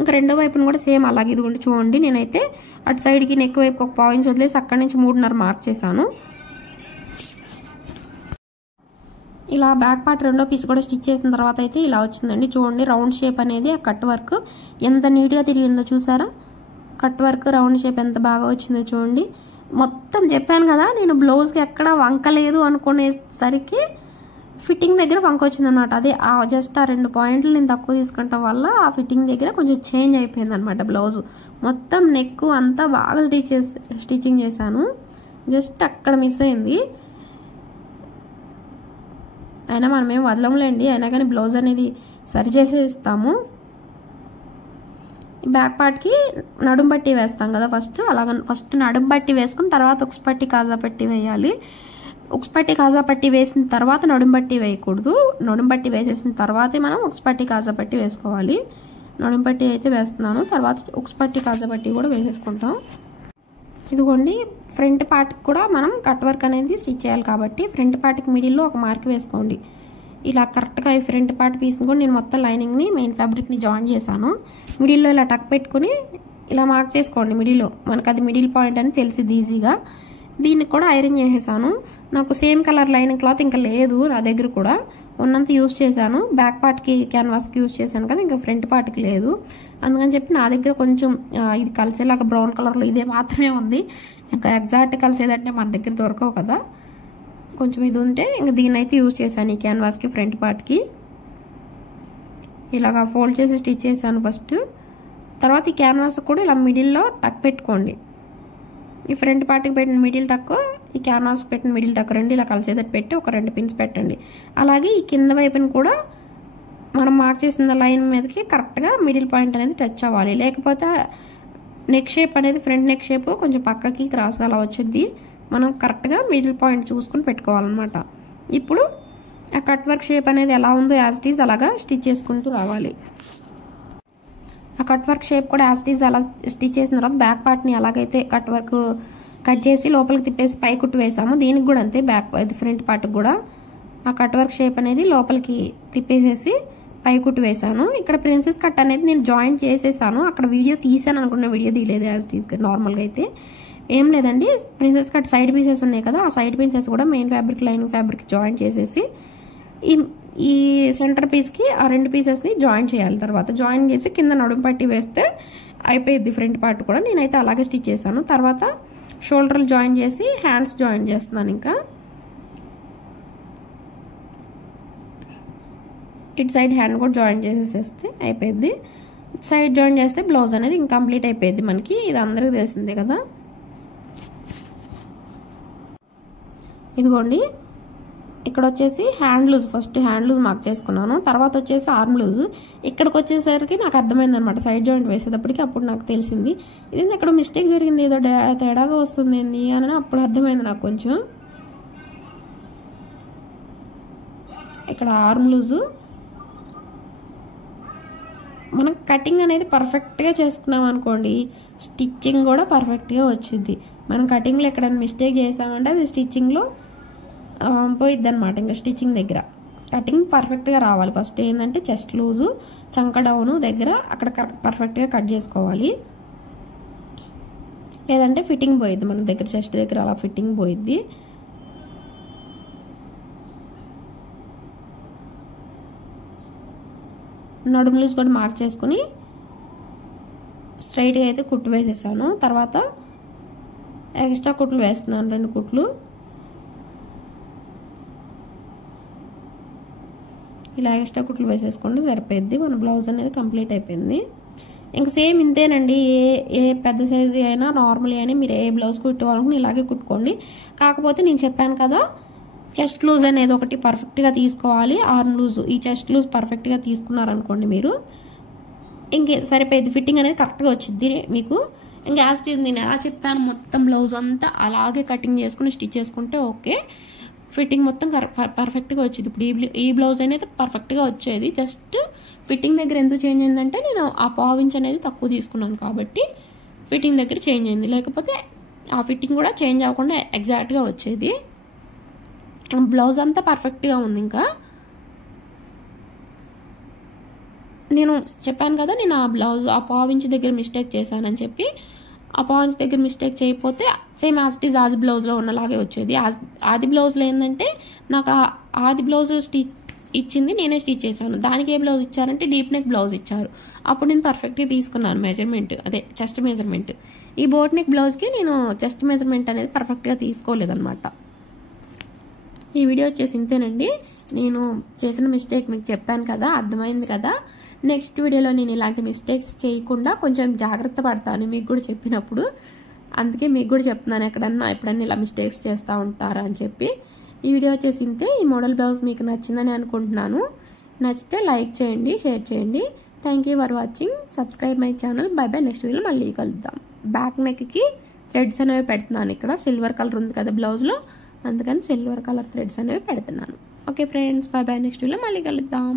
ఇంకా రెండో వైపును కూడా సేమ్ అలాగే ఇదిగోండి చూడండి. నేనైతే అటు సైడ్కి నెక్ వైపు ఒక పాయింట్ వదిలేసి అక్కడి నుంచి 3.5 మార్క్ చేశాను. ఇలా బ్యాక్ పార్ట్ రెండో పీస్ కూడా స్టిచ్ చేసిన తర్వాత అయితే ఇలా వచ్చిందండి. చూడండి రౌండ్ షేప్ అనేది ఆ కట్ వర్క్ ఎంత నీట్గా తిరిగిందో చూసారా. కట్ వర్క్ రౌండ్ షేప్ ఎంత బాగా వచ్చిందో చూడండి. మొత్తం చెప్పాను కదా నేను బ్లౌజ్కి ఎక్కడ వంకలేదు అనుకునేసరికి ఫిట్టింగ్ దగ్గర వంక వచ్చింది అనమాట. అదే జస్ట్ ఆ 2 పాయింట్లు నేను తక్కువ తీసుకుంటాం వల్ల ఆ ఫిట్టింగ్ దగ్గర కొంచెం చేంజ్ అయిపోయింది అనమాట. బ్లౌజ్ మొత్తం నెక్ అంతా బాగా స్టిచ్చింగ్ చేశాను. జస్ట్ అక్కడ మిస్ అయింది. అయినా మనమేం వదలంలేండి. అయినా కానీ బ్లౌజ్ అనేది సరి చేసే ఇస్తాము. బ్యాక్ పార్ట్కి నడుం పట్టి వేస్తాం కదా ఫస్ట్ నడుం పట్టి వేసుకుని తర్వాత ఉక్స్ పట్టి కాజా పట్టి వేయాలి. ఉక్స్ పట్టి కాజా పట్టి వేసిన తర్వాత నడుం పట్టి వేయకూడదు. నడుం పట్టి వేసేసిన తర్వాతే మనం ఉక్స్ పట్టి కాజా పట్టి వేసుకోవాలి. నడుం పట్టి అయితే వేస్తున్నాను, తర్వాత ఉక్స్ పట్టి కాజా పట్టి కూడా వేసేసుకుంటాం. ఇదిగోండి ఫ్రంట్ పార్ట్కి కూడా మనం కట్ వర్క్ అనేది స్టిచ్ చేయాలి కాబట్టి ఫ్రంట్ పార్ట్కి మిడిల్లో ఒక మార్క్ వేసుకోండి. ఇలా కరెక్ట్గా ఈ ఫ్రంట్ పార్ట్ పీస్ని కూడా నేను మొత్తం లైనింగ్ని మెయిన్ ఫ్యాబ్రిక్ని జాయిన్ చేశాను. మిడిల్లో ఇలా టక్ పెట్టుకుని ఇలా మార్క్ చేసుకోండి. మిడిల్లో మనకు అది మిడిల్ పాయింట్ అని తెలిసిద్ది ఈజీగా. దీనికి కూడా ఐరన్ చేసేసాను. నాకు సేమ్ కలర్ లైనింగ్ క్లాత్ ఇంకా లేదు నా దగ్గర, కూడా ఉన్నంత యూజ్ చేశాను. బ్యాక్ పార్ట్కి క్యాన్వాస్కి యూజ్ చేశాను కదా, ఇంకా ఫ్రంట్ పార్ట్కి లేదు. అందుకని చెప్పి నా దగ్గర కొంచెం ఇది కలిసేలాగా బ్రౌన్ కలర్లో ఇదే మాత్రమే ఉంది. ఇంకా ఎగ్జాక్ట్ కలిసేదంటే మన దగ్గర దొరకవు కదా, కొంచెం ఇది ఉంటే ఇంకా దీన్ని అయితే యూజ్ చేశాను ఈ క్యాన్వాస్కి ఫ్రంట్ పార్ట్కి. ఇలాగా ఫోల్డ్ చేసి స్టిచ్ చేశాను ఫస్ట్. తర్వాత ఈ క్యాన్వాస్ కూడా ఇలా మిడిల్లో టక్ పెట్టుకోండి. ఈ ఫ్రంట్ పార్ట్కి పెట్టిన మిడిల్ టక్, ఈ క్యాన్వాస్కి పెట్టిన మిడిల్ టక్ రెండు ఇలా కలిసేదట్టు పెట్టి ఒక 2 పిన్స్ పెట్టండి. అలాగే ఈ కింద వైపుని కూడా మనం మార్క్ చేసిన లైన్ మీదకి కరెక్ట్గా మిడిల్ పాయింట్ అనేది టచ్ అవ్వాలి. లేకపోతే నెక్ షేప్ అనేది ఫ్రంట్ నెక్ షేప్ కొంచెం పక్కకి క్రాస్గా అలా వచ్చింది. మనం కరెక్ట్గా మిడిల్ పాయింట్ చూసుకుని పెట్టుకోవాలన్నమాట. ఇప్పుడు ఆ కట్ వర్క్ షేప్ అనేది ఎలా ఉందో యాజ్ ఇట్ ఈజ్ అలాగా స్టిచ్ చేసుకుంటూ రావాలి. ఆ కట్ వర్క్ షేప్ కూడా యాజ్ ఇట్ ఈజ్ అలా స్టిచ్ చేసిన తర్వాత బ్యాక్ పార్ట్ని అలాగైతే కట్ వర్క్ కట్ చేసి లోపలికి తిప్పేసి పై కుట్టు వేసాము. దీనికి కూడా అంతే, ఫ్రంట్ పార్ట్కి కూడా ఆ కట్ వర్క్ షేప్ అనేది లోపలికి తిప్పేసేసి పై కుట్టు వేసాను. ఇక్కడ ప్రిన్సెస్ కట్ అనేది నేను జాయిన్ చేసేసాను. అక్కడ వీడియో తీసాను అనుకున్న వీడియో తీయలేదు యాజ్ టీస్గా. నార్మల్గా అయితే ఏం లేదండి, ప్రిన్సెస్ కట్ సైడ్ పీసెస్ ఉన్నాయి కదా, ఆ సైడ్ పీసెస్ కూడా main fabric lining fabric join చేసేసి ఈ సెంటర్ పీస్కి ఆ 2 పీసెస్ని జాయిన్ చేయాలి. తర్వాత జాయిన్ చేసి కింద నడుము పట్టి వేస్తే అయిపోయింది ఫ్రంట్ పార్ట్ కూడా. నేనైతే అలాగే స్టిచ్ చేశాను. తర్వాత షోల్డర్లు జాయిన్ చేసి హ్యాండ్స్ జాయిన్ చేస్తున్నాను. ఇంకా ఇటు సైడ్ హ్యాండ్ కూడా జాయిన్ చేసేస్తే అయిపోయింది. సైడ్ జాయిన్ చేస్తే బ్లౌజ్ అనేది ఇంకంప్లీట్ అయిపోయింది మనకి. ఇది అందరికీ తెలిసిందే కదా. ఇదిగోండి, ఇక్కడ వచ్చేసి hand loose, first hand loose mark చేసుకున్నాను. తర్వాత వచ్చేసి ఆర్మ్ లూజ్. ఇక్కడికి వచ్చేసరికి నాకు అర్థమైంది అనమాట సైడ్ జాయింట్ వేసేటప్పటికి. అప్పుడు నాకు తెలిసింది ఇది ఇక్కడ మిస్టేక్ జరిగింది, ఏదో తేడాగా వస్తుంది అని అప్పుడు అర్థమైంది నాకు కొంచెం. ఇక్కడ ఆర్మ్ లూజు మనం కటింగ్ అనేది పర్ఫెక్ట్గా చేసుకున్నాం అనుకోండి, స్టిచ్చింగ్ కూడా పర్ఫెక్ట్గా వచ్చింది. మనం కటింగ్లో ఎక్కడైనా మిస్టేక్ చేసామంటే అది స్టిచ్చింగ్లో పోయిద్ది అనమాట. ఇంకా స్టిచ్చింగ్ దగ్గర కటింగ్ పర్ఫెక్ట్గా రావాలి. ఫస్ట్ ఏంటంటే చెస్ట్ లూజు, చంక డౌను దగ్గర అక్కడ పర్ఫెక్ట్గా కట్ చేసుకోవాలి. లేదంటే ఫిట్టింగ్ పోయిద్ది మన దగ్గర, చెస్ట్ దగ్గర అలా ఫిట్టింగ్ పోయిద్ది. నడుము లూజ్ కూడా మార్క్ చేసుకుని స్ట్రైట్గా అయితే కుట్టు వేసేసాను. తర్వాత ఎక్స్ట్రా కుట్లు వేస్తున్నాను, 2 కుట్లు. ఇలా ఎక్స్ట్రా కుట్లు వేసేసుకుంటే సరిపోద్ది. మన బ్లౌజ్ అనేది కంప్లీట్ అయిపోయింది. ఇంక సేమ్ ఇంతేనండి. ఏ పెద్ద సైజు అయినా నార్మల్ అయినా మీరు ఏ బ్లౌజ్ కుట్టుకోవాలనుకుని ఇలాగే కుట్టుకోండి. కాకపోతే నేను చెప్పాను కదా, చెస్ట్ లూజ్ అనేది ఒకటి పర్ఫెక్ట్గా తీసుకోవాలి. ఆర్మ్ లూజ్, ఈ చెస్ట్ లూజ్ పర్ఫెక్ట్గా తీసుకున్నారనుకోండి మీరు, ఇంకే సరిపోయింది. ఫిట్టింగ్ అనేది కరెక్ట్గా వచ్చింది మీకు. ఇంకా యాజ్ ఇట్ ఈజ్ నేను ఎలా చెప్పాను మొత్తం బ్లౌజ్ అంతా అలాగే కటింగ్ చేసుకుని స్టిచ్ చేసుకుంటే ఓకే. ఫిట్టింగ్ మొత్తం పర్ఫెక్ట్గా వచ్చింది. ఇప్పుడు ఈ బ్లౌజ్ అనేది పర్ఫెక్ట్గా వచ్చేది. జస్ట్ ఫిట్టింగ్ దగ్గర ఎందుకు చేంజ్ అయిందంటే నేను ఆ పావించ్ అనేది తక్కువ తీసుకున్నాను కాబట్టి ఫిట్టింగ్ దగ్గర చేంజ్ అయింది. లేకపోతే ఆ ఫిట్టింగ్ కూడా చేంజ్ అవ్వకుండా ఎగ్జాక్ట్గా వచ్చేది. బ్లౌజ్ అంతా పర్ఫెక్ట్గా ఉంది. ఇంకా నేను చెప్పాను కదా, నేను ఆ బ్లౌజ్ ఆ పావించ్ దగ్గర మిస్టేక్ చేశానని చెప్పి. ఆ పాయింట్స్ దగ్గర మిస్టేక్ చేయకపోతే సేమ్ యాజ్ ఇట్ ఈజ్ ఆది బ్లౌజ్లో ఉన్నలాగే వచ్చేది. ఆది బ్లౌజ్లో ఏంటంటే నాకు ఆది బ్లౌజ్ స్టిచ్ ఇచ్చింది, నేనే స్టిచ్ చేశాను. దానికి ఏ బ్లౌజ్ ఇచ్చారంటే డీప్ నెక్ బ్లౌజ్ ఇచ్చారు. అప్పుడు నేను పర్ఫెక్ట్గా తీసుకున్నాను మెజర్మెంట్, అదే చెస్ట్ మెజర్మెంట్. ఈ బోట్ నెక్ బ్లౌజ్కి నేను చెస్ట్ మెజర్మెంట్ అనేది పర్ఫెక్ట్గా తీసుకోలేదన్నమాట. ఈ వీడియో వచ్చేసి ఇంతేనండి. నేను చేసిన మిస్టేక్ మీకు చెప్పాను కదా, అర్థమైంది కదా. నెక్స్ట్ వీడియోలో నేను ఇలాంటి మిస్టేక్స్ చేయకుండా కొంచెం జాగ్రత్త పడతాను మీకు కూడా చెప్పినప్పుడు. అందుకే మీకు కూడా చెప్తున్నాను, ఎప్పుడన్నా ఇలా మిస్టేక్స్ చేస్తూ ఉంటారా అని చెప్పి. ఈ వీడియో వచ్చేసి ఇంతే. ఈ మోడల్ బ్లౌజ్ మీకు నచ్చిందని అనుకుంటున్నాను. నచ్చితే లైక్ చేయండి, షేర్ చేయండి. Thank you for watching. Subscribe my channel. By by. Next వీడియోలో మళ్ళీ కలుద్దాం. బ్యాక్ నెక్కి థ్రెడ్స్ అనేవి పెడుతున్నాను. ఇక్కడ సిల్వర్ కలర్ ఉంది కదా బ్లౌజ్లో, అందుకని సిల్వర్ కలర్ థ్రెడ్స్ అనేవి పెడుతున్నాను. Okay friends, by by. Next వీడియోలో మళ్ళీ కలుద్దాం.